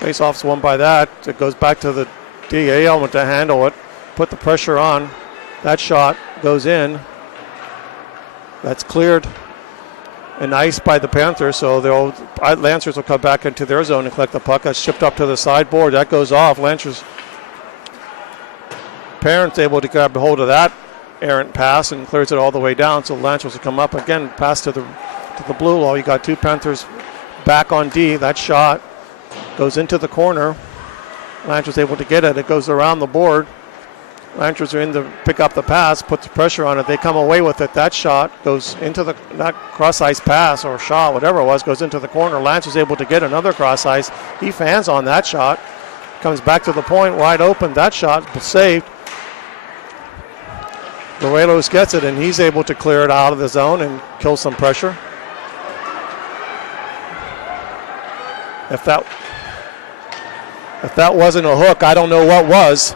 Face-off's won by that. It goes back to the DA element to handle it. Put the pressure on. That shot goes in. That's cleared and iced by the Panthers, so the Lancers will come back into their zone and collect the puck. That's shipped up to the sideboard. That goes off. Lancers' parents able to grab a hold of that errant pass and clears it all the way down, so the Lancers will come up again, pass to the blue wall. You got two Panthers back on D. That shot goes into the corner. Lancers able to get it. It goes around the board. Lancers are in to pick up the pass, puts pressure on it. They come away with it. That shot goes into that cross-ice pass or shot, whatever it was, goes into the corner. Lancers able to get another cross-ice. He fans on that shot. Comes back to the point, wide open. That shot saved. Morelos gets it, and he's able to clear it out of the zone and kill some pressure. If that wasn't a hook, I don't know what was.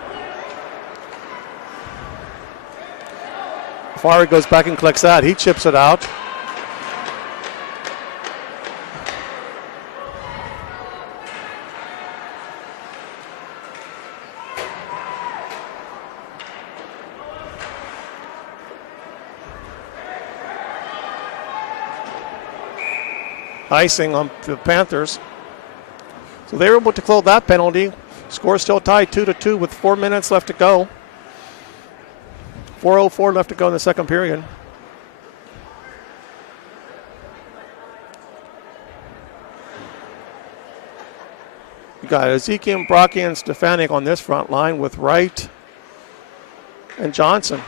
Farah goes back and collects that. He chips it out. Icing on the Panthers. So they were able to close that penalty. Score still tied 2-2 with 4 minutes left to go. 4:04 left to go in the second period. You got Ezekiel, Brocky, and Stefanik on this front line with Wright and Johnson.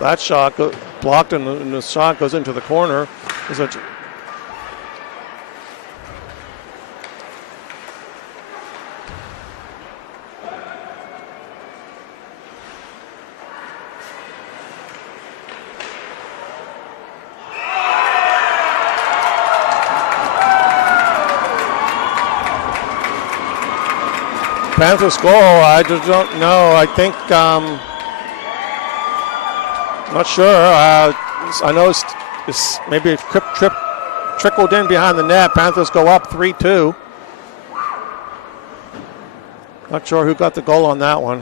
That shot blocked, and the shot goes into the corner. Panthers score. I just don't know. I think. Not sure. I know it's maybe a trip trickled in behind the net. Panthers go up 3-2. Not sure who got the goal on that one.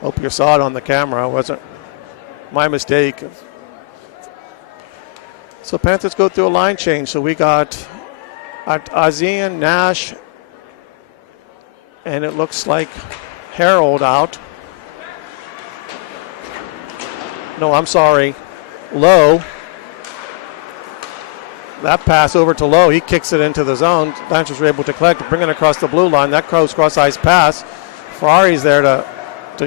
Hope you saw it on the camera. It wasn't my mistake. So Panthers go through a line change. So we got Azian, Nash, and it looks like Harold out. No, I'm sorry. Lowe. That pass over to Lowe. He kicks it into the zone. Lancers are able to collect, bring it across the blue line. That cross-ice pass. Ferrari's there to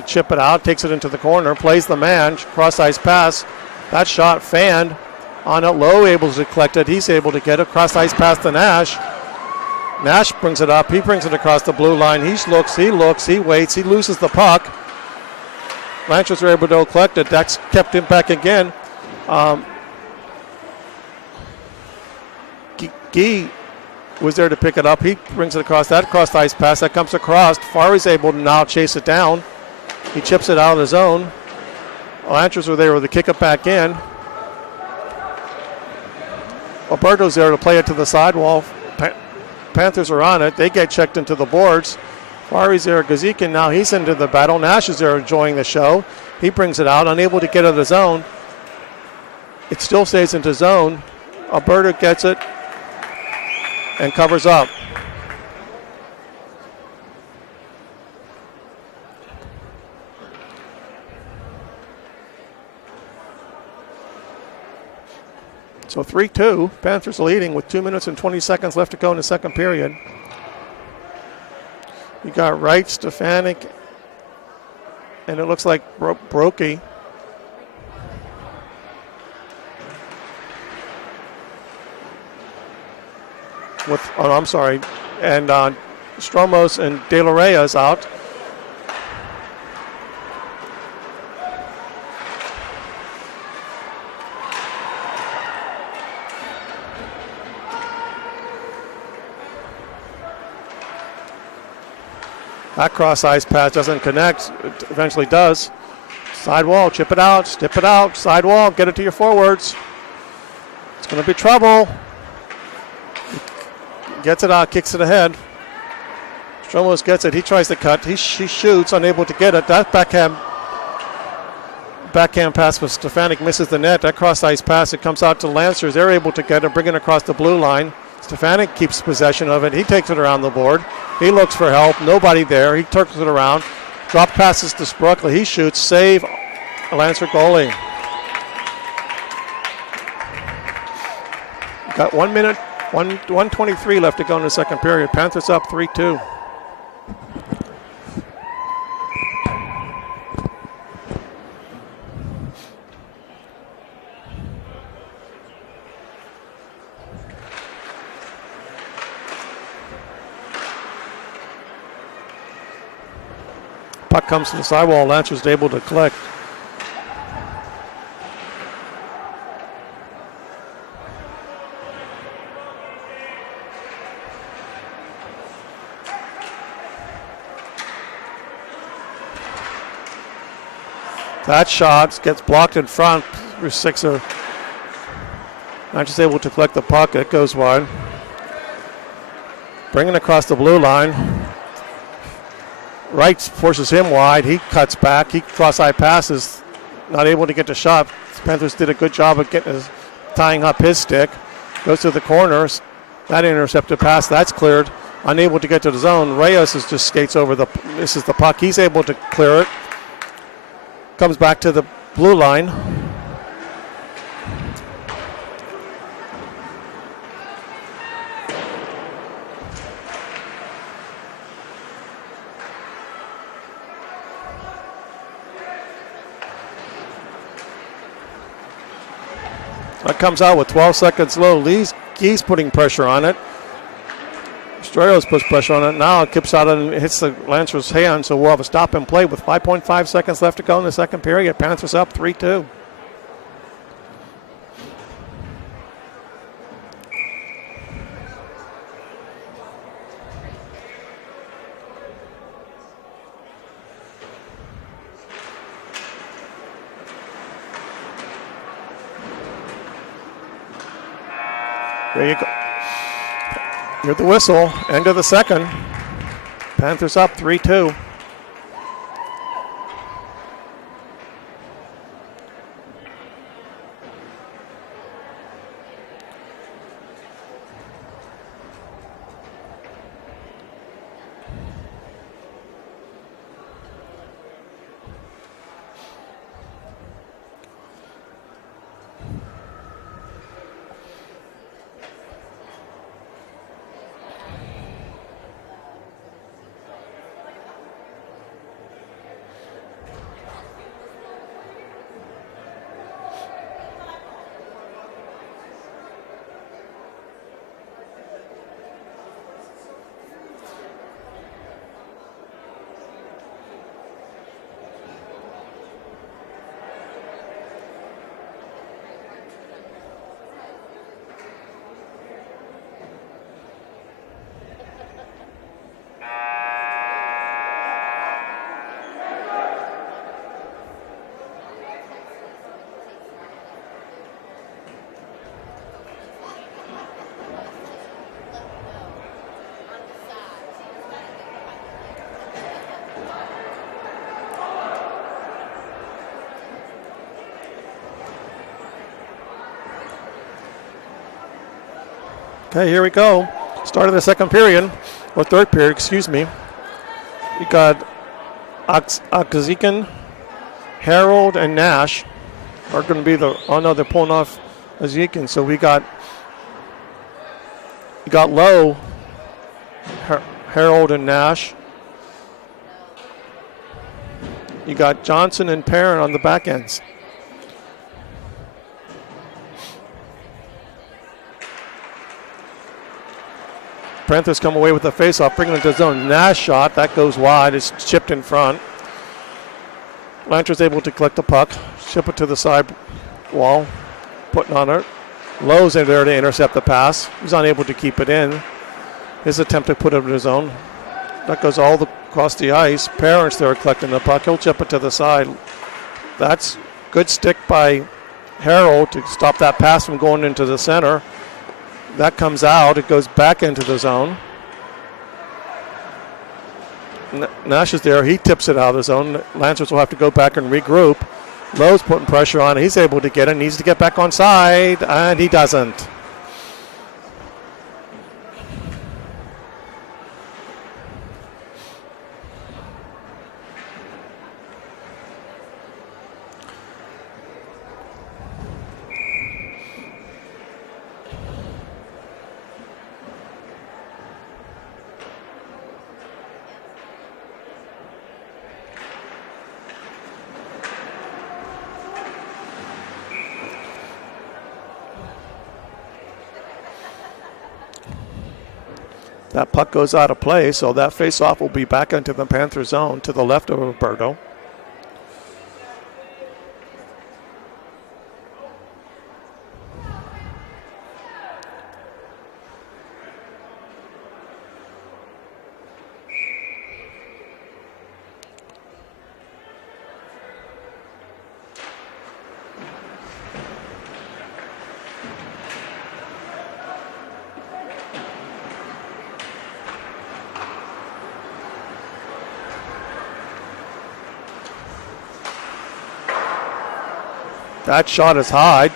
chip it out, takes it into the corner, plays the man, cross-ice pass. That shot fanned on it. Lowe able to collect it. He's able to get it. Cross-ice pass to Nash. Nash brings it up. He brings it across the blue line. He looks, he waits. He loses the puck. Lancers are able to collect it. That's kept him back again. Gee was there to pick it up. He brings it across. That cross-ice pass that comes across. Farley's able to now chase it down. He chips it out of the zone. Lancers were there to kick it back in. Alberto's there to play it to the sidewall. Panthers are on it. They get checked into the boards. Farley's there. Gazikin now, he's into the battle. Nash is there enjoying the show. He brings it out, unable to get out of the zone. It still stays into zone. Alberto gets it and covers up. So 3-2, Panthers leading with 2 minutes and 20 seconds left to go in the second period. You got Wright, Stefanik, and it looks like Brokey. And Stromos and De La Rey is out. That cross-ice pass doesn't connect. It eventually does. Sidewall, chip it out, stip it out. Sidewall, get it to your forwards. It's going to be trouble. Gets it out, kicks it ahead. Stromos gets it. He tries to cut. He shoots, unable to get it. That backhand pass with Stefanik misses the net. That cross-ice pass, it comes out to Lancers. They're able to get it, bring it across the blue line. Stefanik keeps possession of it. He takes it around the board. He looks for help. Nobody there. He turns it around. Drop passes to Spruckley. He shoots. Save. Lancer goalie. Got 1 minute, 1:23 left to go in the second period. Panthers up 3-2. Puck comes to the sidewall. Lancers able to collect. That shot gets blocked in front. Sixer. Lancers able to collect the puck. It goes wide. Bringing across the blue line. Wright forces him wide. He cuts back. He cross-eye passes. Not able to get the shot. Panthers did a good job of tying up his stick. Goes to the corners. That intercepted pass. That's cleared. Unable to get to the zone. Reyes just skates over misses the puck. He's able to clear it. Comes back to the blue line. That comes out with 12 seconds low. Gee's putting pressure on it. Strayos puts pressure on it. Now it kips out and hits the Lancers' hand, so we'll have a stop and play with 5.5 seconds left to go in the second period. Panthers up 3-2. There you go. Hear the whistle. End of the second. Panthers up 3-2. Okay, here we go. Start of the second period, or third period, excuse me. We got Akazikan, Harold, and Nash are going to be the. Oh no, they're pulling off Azikin. So we got Lowe, Harold, and Nash. You got Johnson and Perrin on the back ends. Panthers come away with the faceoff, bringing it to zone. Nash shot, that goes wide. It's chipped in front. Lanter's able to collect the puck, ship it to the side wall, putting on it. Lowe's in there to intercept the pass. He's unable to keep it in. His attempt to put it in his zone. That goes all across the ice. Parents there collecting the puck. He'll chip it to the side. That's good stick by Harold to stop that pass from going into the center. That comes out. It goes back into the zone. Nash is there. He tips it out of the zone. Lancers will have to go back and regroup. Lowe's putting pressure on it. He's able to get it. Needs to get back on side, and he doesn't. That puck goes out of play, so that face-off will be back into the Panther zone to the left of Roberto. That shot is high.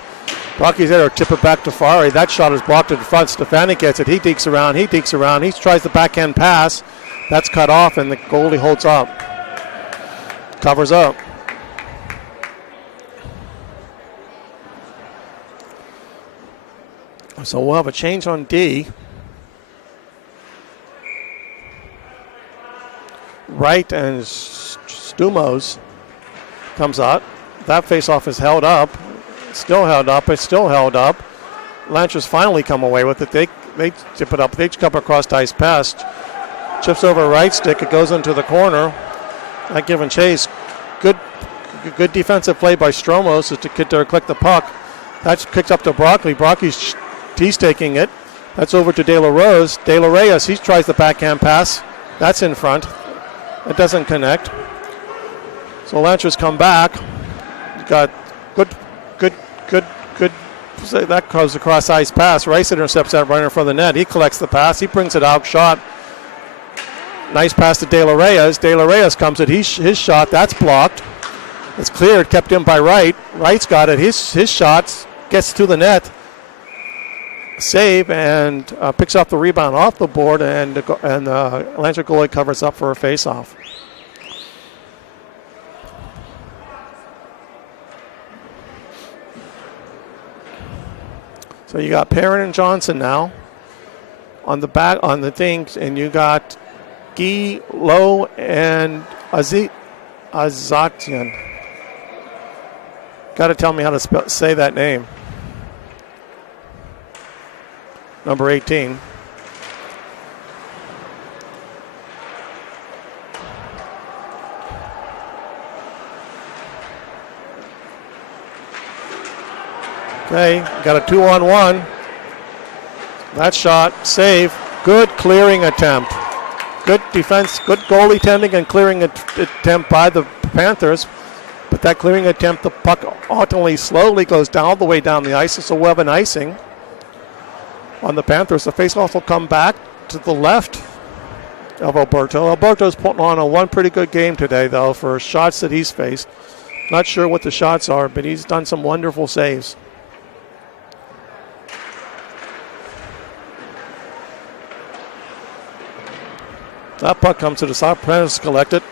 Rocky's there to tip it back to Fari. That shot is blocked in front. Stefani gets it. He dekes around. He tries the backhand pass. That's cut off, and the goalie holds up. Covers up. So we'll have a change on D. Wright and Stumos comes out. That faceoff is held up. Still held up. It's still held up. Lancers finally come away with it. They tip it up. They come across ice pass. Chips over right stick. It goes into the corner. That give and chase. Good defensive play by Stromos to get there, collect the puck. That's kicked up to Broccoli. He's taking it. That's over to De La Rose. De La Reyes, he tries the backhand pass. That's in front. It doesn't connect. So Lancers come back. Got good that goes across ice pass. Rice intercepts that right in front of the net. He collects the pass. He brings it out. Shot. Nice pass to De La Reyes. De La Reyes comes at his shot. That's blocked. It's cleared. Kept in by Wright. Wright's got it. His shot gets to the net. Save and picks up the rebound off the board, and Lansing goalie covers up for a face-off. So you got Perrin and Johnson now on the back on the things, and you got Guy, Lowe, and Azatian. Got to tell me how to say that name. Number 18. Okay, got a 2-on-1. That shot, save. Good clearing attempt. Good defense, good goalie tending and clearing attempt by the Panthers. But that clearing attempt, the puck ultimately slowly goes down all the way down the ice. So we'll have an icing on the Panthers. The faceoff will come back to the left of Alberto. Alberto's putting on one pretty good game today, though, for shots that he's faced. Not sure what the shots are, but he's done some wonderful saves. That puck comes to the side. Prentice collected.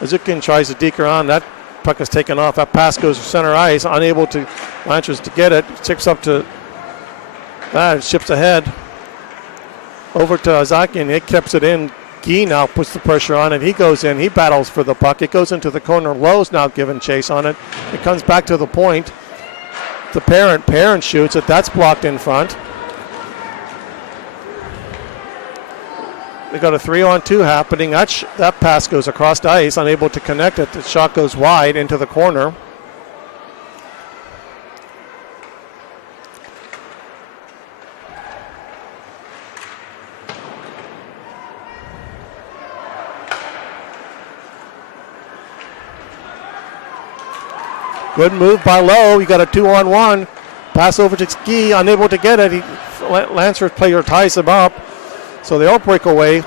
Azukin tries to deke around. That puck is taken off. That pass goes to center ice. Unable to Lanchers to get it. Tips up to that. Ships ahead. Over to Azakian. It keeps it in. Guy now puts the pressure on it. He goes in. He battles for the puck. It goes into the corner. Lowe's now giving chase on it. It comes back to the point. The Perrin shoots it. That's blocked in front. They got a 3-on-2 happening. That pass goes across the ice, unable to connect it. The shot goes wide into the corner. Good move by Lowe. You got a 2-on-1. Pass over to Ski, unable to get it. Lancer's player ties him up. So they all break away.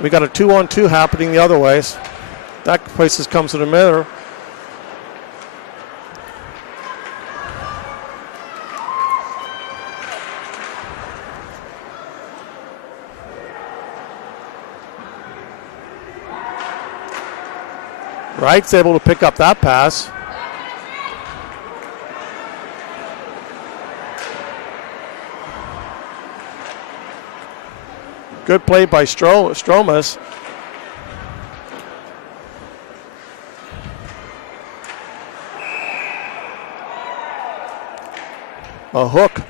We got a 2-on-2 happening the other ways. That place comes to the middle. Wright's able to pick up that pass. Good play by Stromas. A hook.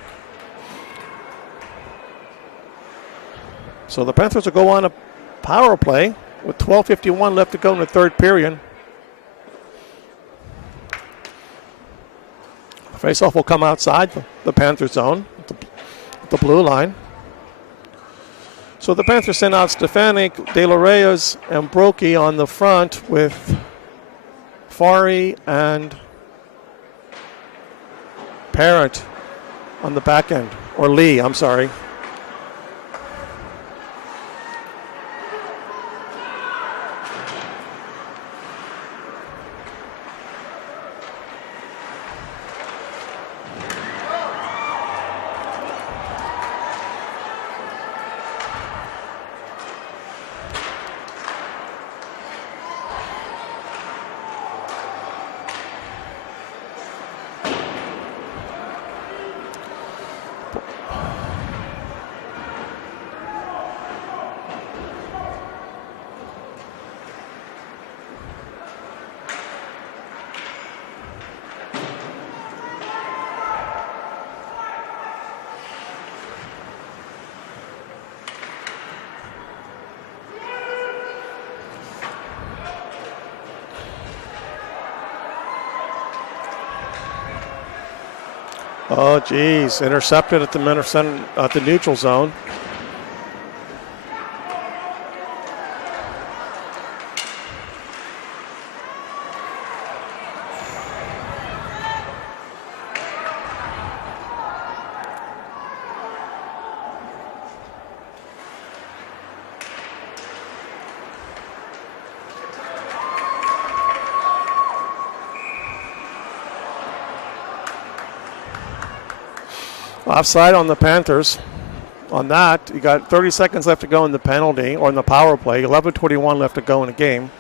So the Panthers will go on a power play with 12:51 left to go in the third period. Faceoff will come outside the Panther zone, the blue line. So the Panthers send out Stefanik, De La Reyes, and Brokey on the front with Fari and Parent on the back end. Or Lee, I'm sorry. Oh, geez. Intercepted at the neutral zone. Offside on the Panthers. On that, you got 30 seconds left to go in the penalty or in the power play. 11:21 left to go in the game.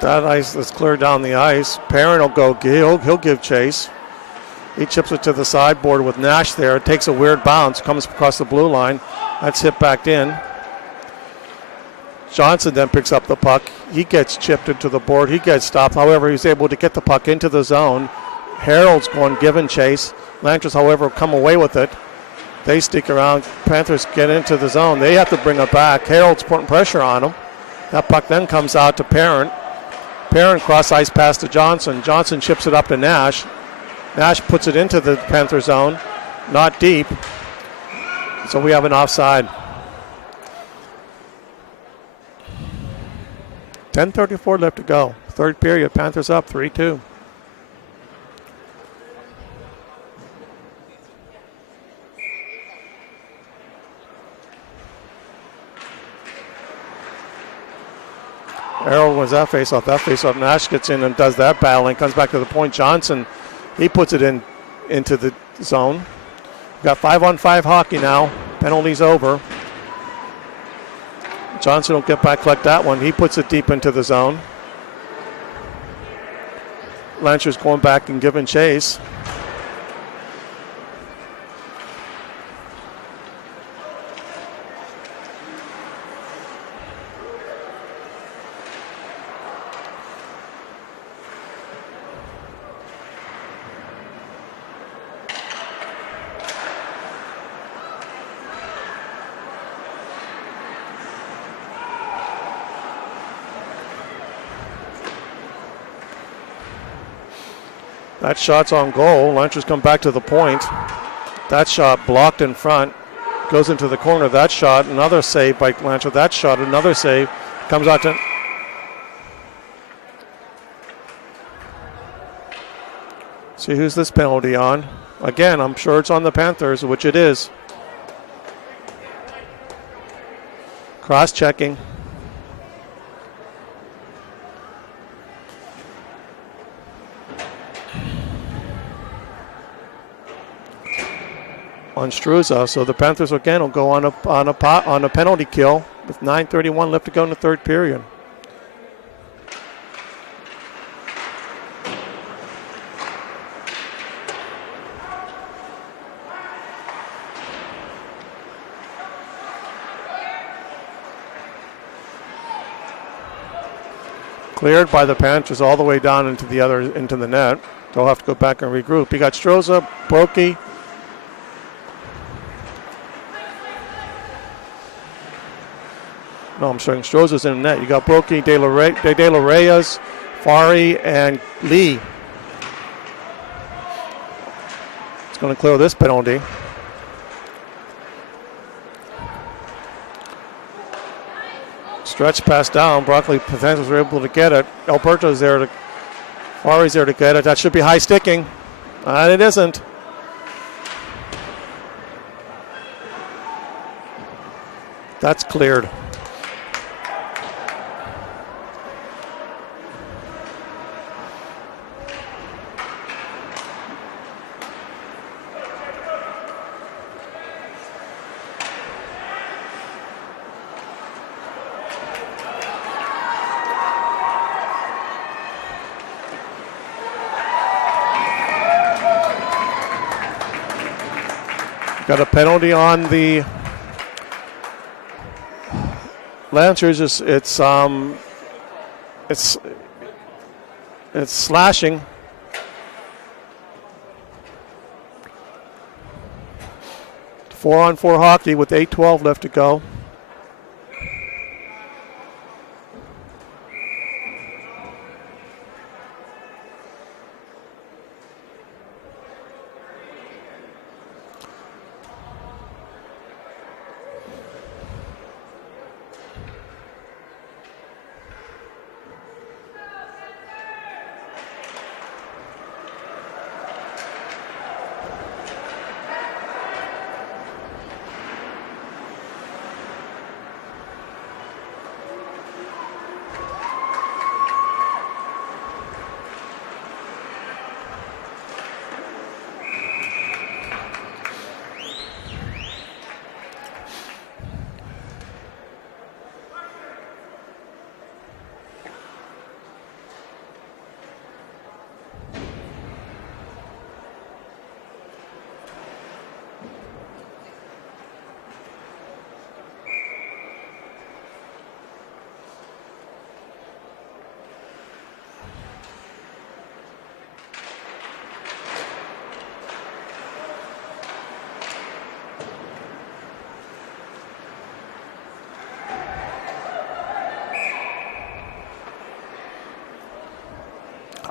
That ice is cleared down the ice. Perrin will go. He'll give chase. He chips it to the sideboard with Nash there. It takes a weird bounce, comes across the blue line. That's hit back in. Johnson then picks up the puck. He gets chipped into the board. He gets stopped. However, he's able to get the puck into the zone. Harold's going give and chase. Lancers, however, come away with it. They stick around. Panthers get into the zone. They have to bring it back. Harold's putting pressure on him. That puck then comes out to Perrin. Perrin cross ice pass to Johnson. Johnson chips it up to Nash. Nash puts it into the Panther zone. Not deep. So we have an offside. 10:34 left to go. Third period. Panthers up 3-2. Harold wins that face-off. That face-off. Nash gets in and does that battling. Comes back to the point. Johnson, he puts it into the zone. We've got 5-on-5 hockey now. Penalties over. Johnson will get back, collect that one. He puts it deep into the zone. Lancers going back and giving chase. That shot's on goal. Lancers come back to the point. That shot blocked in front. Goes into the corner. That shot, another save by Lancer. That shot, another save. Comes out to... See who's this penalty on. Again, I'm sure it's on the Panthers, which it is. Cross-checking. On Struza, so the Panthers again will go on a penalty kill with 9:31 left to go in the third period. Cleared by the Panthers all the way down into the net. They'll have to go back and regroup. You got Struza, Brokey. No, I'm showing Stroza's in the net. You got Brokey, De La Reyes, Fari, and Lee. It's going to clear this penalty. Stretch pass down. Broccoli Panthers were able to get it. Alberto's there. Fari's there to get it. That should be high sticking. And it isn't. That's cleared. Got a penalty on the Lancers. It's slashing. Four-on-four hockey with 8:12 left to go.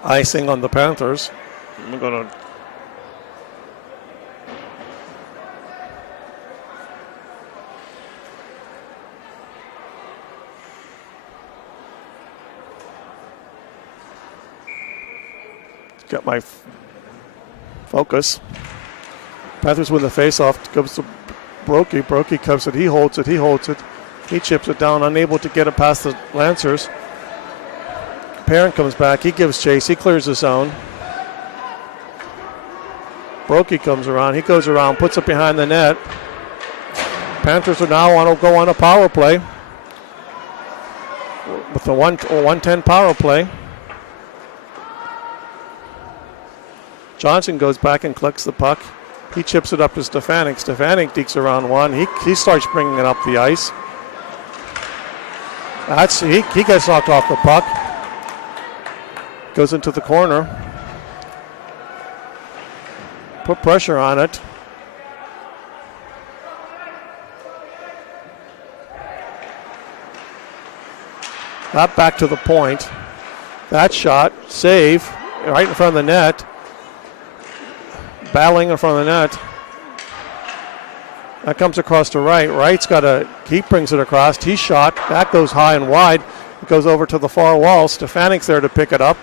icing on the Panthers. I'm going to get my focus. Panthers win the face-off. Comes to Brokey. Brokey comes it. He holds it. He holds it. He chips it down, unable to get it past the Lancers. Parent comes back. He gives chase. He clears the zone. Brokey comes around. He goes around, puts it behind the net. Panthers are now want to go on a power play with the 110 power play. Johnson goes back and collects the puck. He chips it up to Stefanik. Stefanik dekes around one. He starts bringing it up the ice. He gets knocked off the puck. Goes into the corner. Put pressure on it. That back to the point. That shot, save, right in front of the net. Battling in front of the net. That comes across to Wright. Wright's he brings it across. He shot. That goes high and wide. It goes over to the far wall. Stefanik's there to pick it up.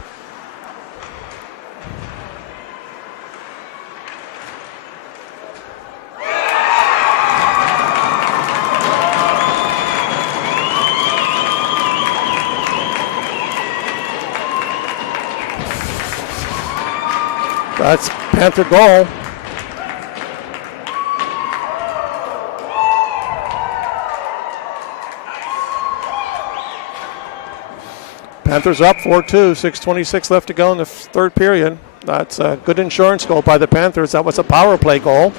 That's Panther goal. Panthers up 4-2, 6:26 left to go in the third period. That's a good insurance goal by the Panthers. That was a power play goal.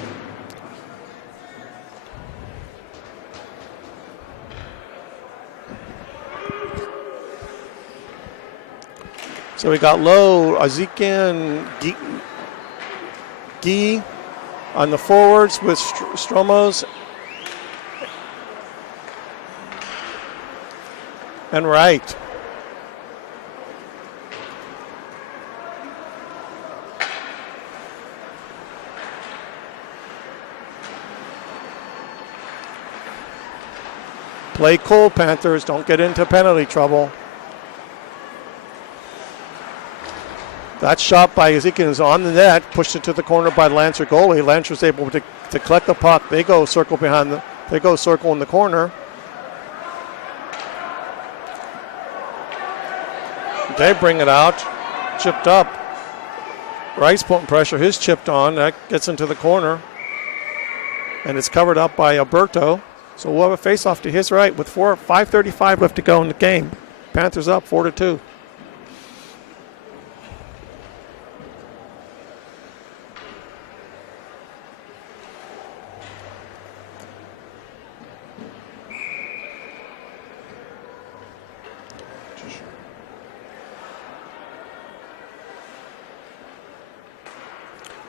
So we got Lowe, Azikian, Guy on the forwards with Stromos and Wright. Play cool, Panthers. Don't get into penalty trouble. That shot by Ezekiel is on the net, pushed into the corner by Lancer goalie. Lancer's able to collect the puck. They go circle in the corner. They bring it out, chipped up. Rice putting pressure. His chipped on. That gets into the corner, and it's covered up by Alberto. So we'll have a face-off to his right with 5:35 left to go in the game. Panthers up 4-2.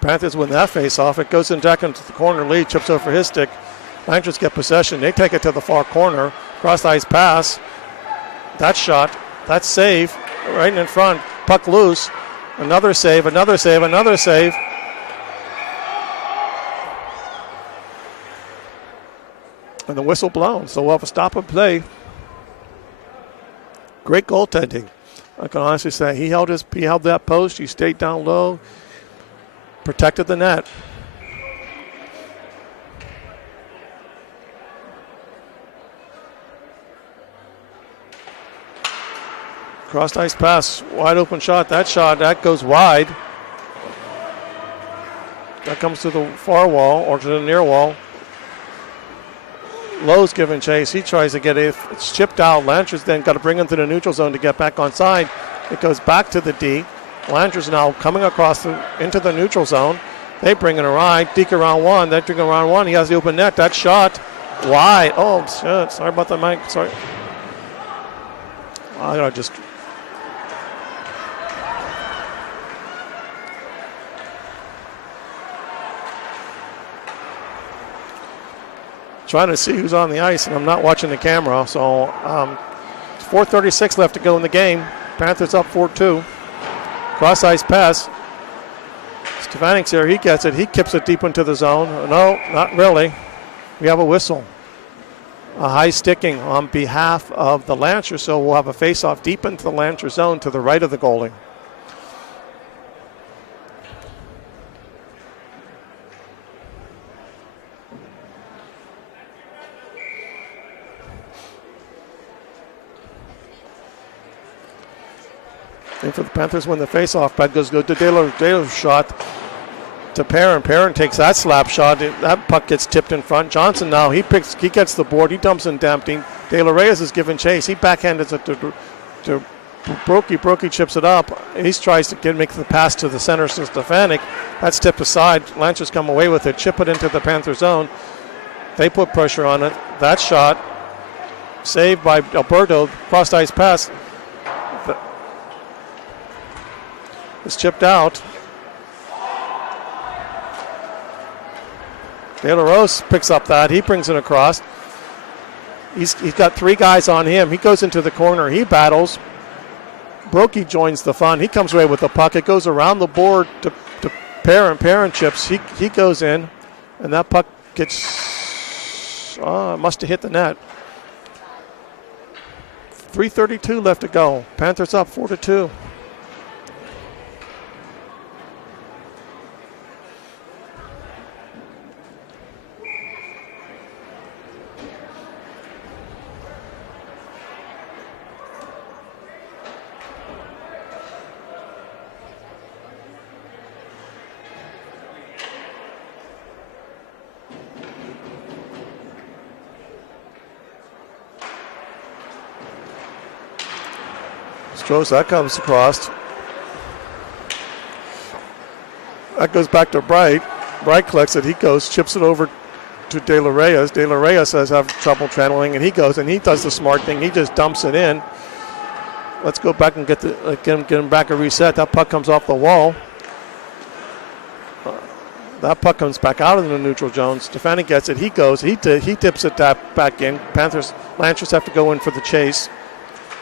Panthers win that face-off. It goes in back into the corner. Lee chips over his stick. Lancers get possession. They take it to the far corner. Cross-ice pass. That shot. That save. Right in front. Puck loose. Another save. Another save. Another save. And the whistle blown. So we'll have a stop and play. Great goaltending. I can honestly say he held that post. He stayed down low. Protected the net. Cross ice pass, wide open shot. That goes wide. That comes to the far wall or to the near wall. Lowe's giving chase. He tries to get it. It's chipped out. Lancers then got to bring him to the neutral zone to get back on side. It goes back to the D. Lancers now coming across into the neutral zone. They bring it around. Deke around one. They bring around one. He has the open net. That shot wide. Oh, shit. Sorry about that, Mike. Sorry. I gotta just. Trying to see who's on the ice, and I'm not watching the camera. So 4:36 left to go in the game. Panthers up 4-2. Cross ice pass. Stefanik's here. He gets it. He kips it deep into the zone. No, not really. We have a whistle. A high sticking on behalf of the Lancers, so we'll have a face-off deep into the Lancer zone to the right of the goalie. And for the Panthers win the face-off, puck goes to Taylor's shot to Perrin. Perrin takes that slap shot. That puck gets tipped in front. Johnson now, he gets the board. He dumps in empty. De La Reyes is giving chase. He backhands it to Brokey. Brokey chips it up. He tries to make the pass to the center to Stefanik. That's tipped aside. Lancers come away with it. Chip it into the Panther zone. They put pressure on it. That shot saved by Alberto. Cross ice pass. It's chipped out. De La Rose picks up that. He brings it across. He's got 3 guys on him. He goes into the corner. He battles. Brokey joins the fun. He comes away with the puck. It goes around the board to Perrin. Perrin chips. He goes in, and that puck gets, must have hit the net. 3:32 left to go. Panthers up 4-2. That comes across. That goes back to Bright. Bright collects it. He goes, chips it over to De La Reyes. De La Reyes has trouble channeling, and he goes and he does the smart thing. He just dumps it in. Let's go back and get him back a reset. That puck comes off the wall. That puck comes back out of the neutral zone. Stefanik gets it. He goes. He tips it back in. Lancers have to go in for the chase.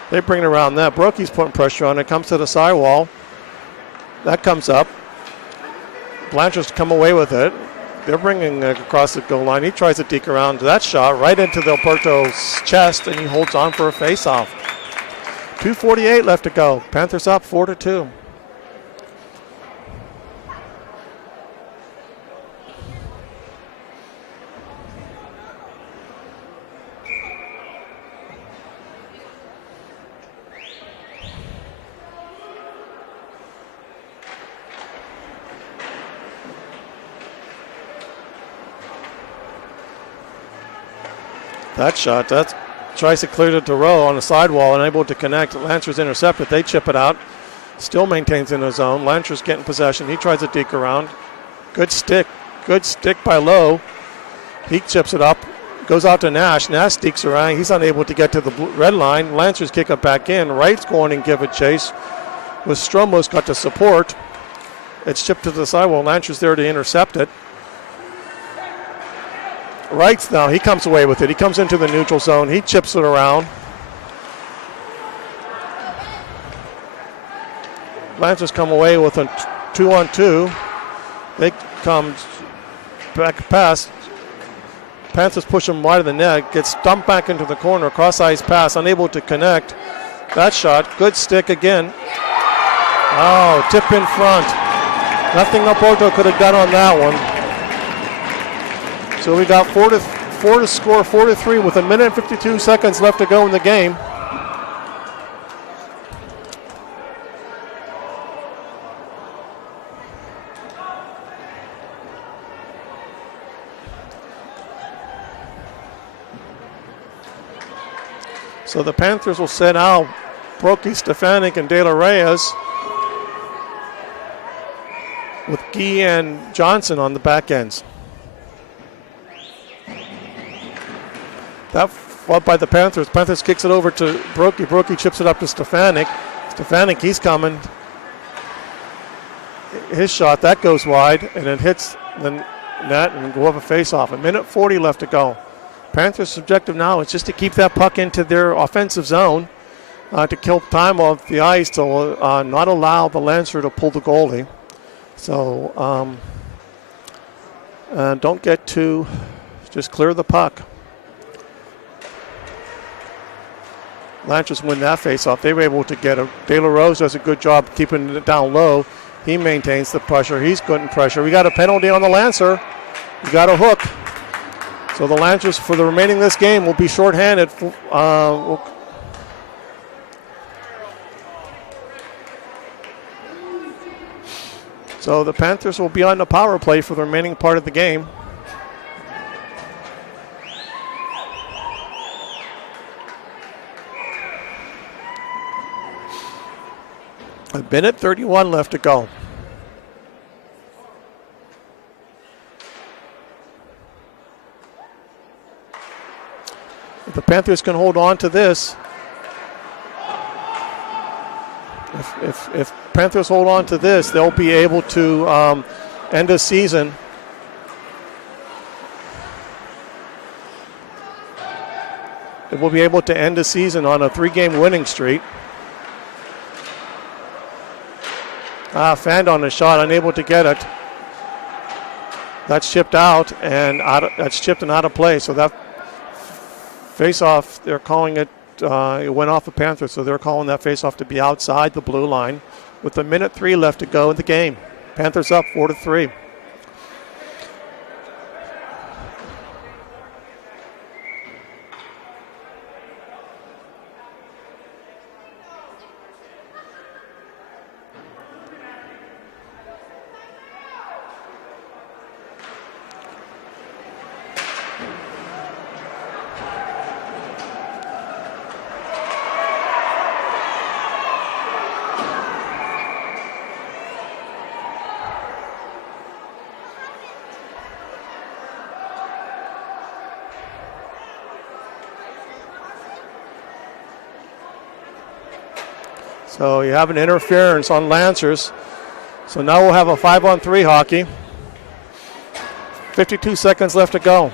They bring it around that. Brokey's putting pressure on it. Comes to the sidewall. That comes up. Blanchard's come away with it. They're bringing it across the goal line. He tries to deke around that shot right into the Alberto's chest, and he holds on for a face-off. 2:48 left to go. Panthers up 4-2. That shot, that tries to clear it to Rowe on the sidewall, unable to connect. Lancers intercept it. They chip it out. Still maintains in his zone. Lancers getting possession. He tries to deke around. Good stick by Lowe. He chips it up. Goes out to Nash. Nash dekes around. He's unable to get to the red line. Lancers kick it back in. Wright's going and give it chase. With Stromos got to support. It's chipped to the sidewall. Lancers there to intercept it. Wright's now, he comes away with it. He comes into the neutral zone. He chips it around. Lancers come away with a 2-on-2. They come back past. Panthers push him wide of the net. Gets dumped back into the corner. Cross-ice pass, unable to connect. That shot, good stick again. Oh, tip in front. Nothing Alberto could have done on that one. So we got 4 to score, 4-3 with 1 minute and 52 seconds left to go in the game. So the Panthers will send out Brokey, Stefanik, and De La Reyes with Guy and Johnson on the back ends. That fought by the Panthers. Panthers kicks it over to Brokey. Brokey chips it up to Stefanik. Stefanik, he's coming. His shot, that goes wide, and it hits the net and go have a face-off. 1 minute 40 left to go. Panthers' objective now is just to keep that puck into their offensive zone to kill time off the ice to not allow the Lancer to pull the goalie. So don't get too, just clear the puck. Lancers win that face-off. They were able to get it. De La Rose does a good job keeping it down low. He maintains the pressure. He's good in pressure. We got a penalty on the Lancer. We got a hook. So the Lancers, for the remaining of this game, will be shorthanded. So the Panthers will be on the power play for the remaining part of the game. A minute 31 left to go. If the Panthers can hold on to this, if Panthers hold on to this, they'll be able to end the season. They will be able to end the season on a 3-game winning streak. Fanned on the shot, unable to get it. That's chipped out and that's chipped and out of play. So that face-off, they're calling it. It went off the Panthers, so they're calling that face-off to be outside the blue line, with a minute 3 left to go in the game. Panthers up 4-3. So you have an interference on Lancers. So now we'll have a 5-on-3 hockey. 52 seconds left to go.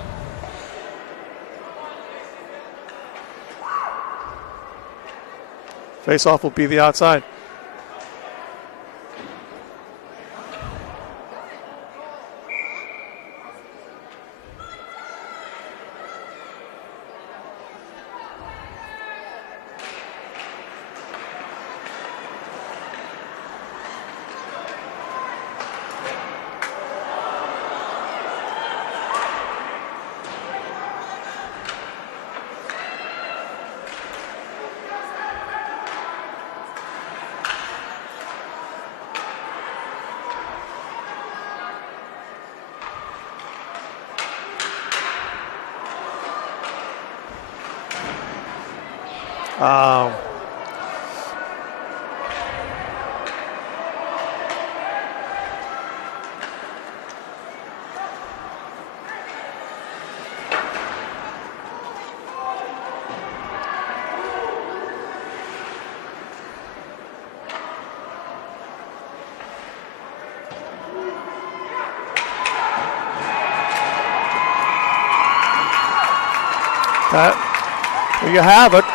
Face-off will be the outside. There you have it.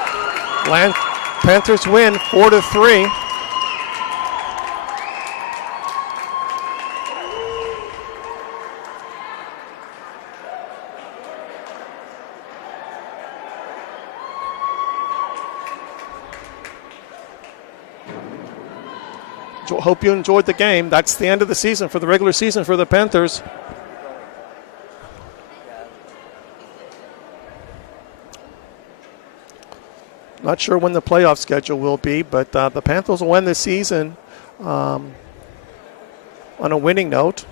Panthers win 4-3. Hope you enjoyed the game. That's the end of the season for the regular season for the Panthers. Not sure when the playoff schedule will be, but the Panthers will end the season on a winning note.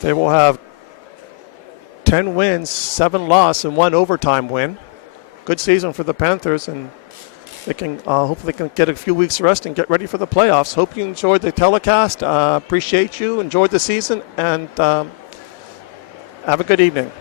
They will have 10 wins, 7 losses, and 1 overtime win. Good season for the Panthers, and they can hopefully can get a few weeks rest and get ready for the playoffs. Hope you enjoyed the telecast. Appreciate you. Enjoyed the season, and have a good evening.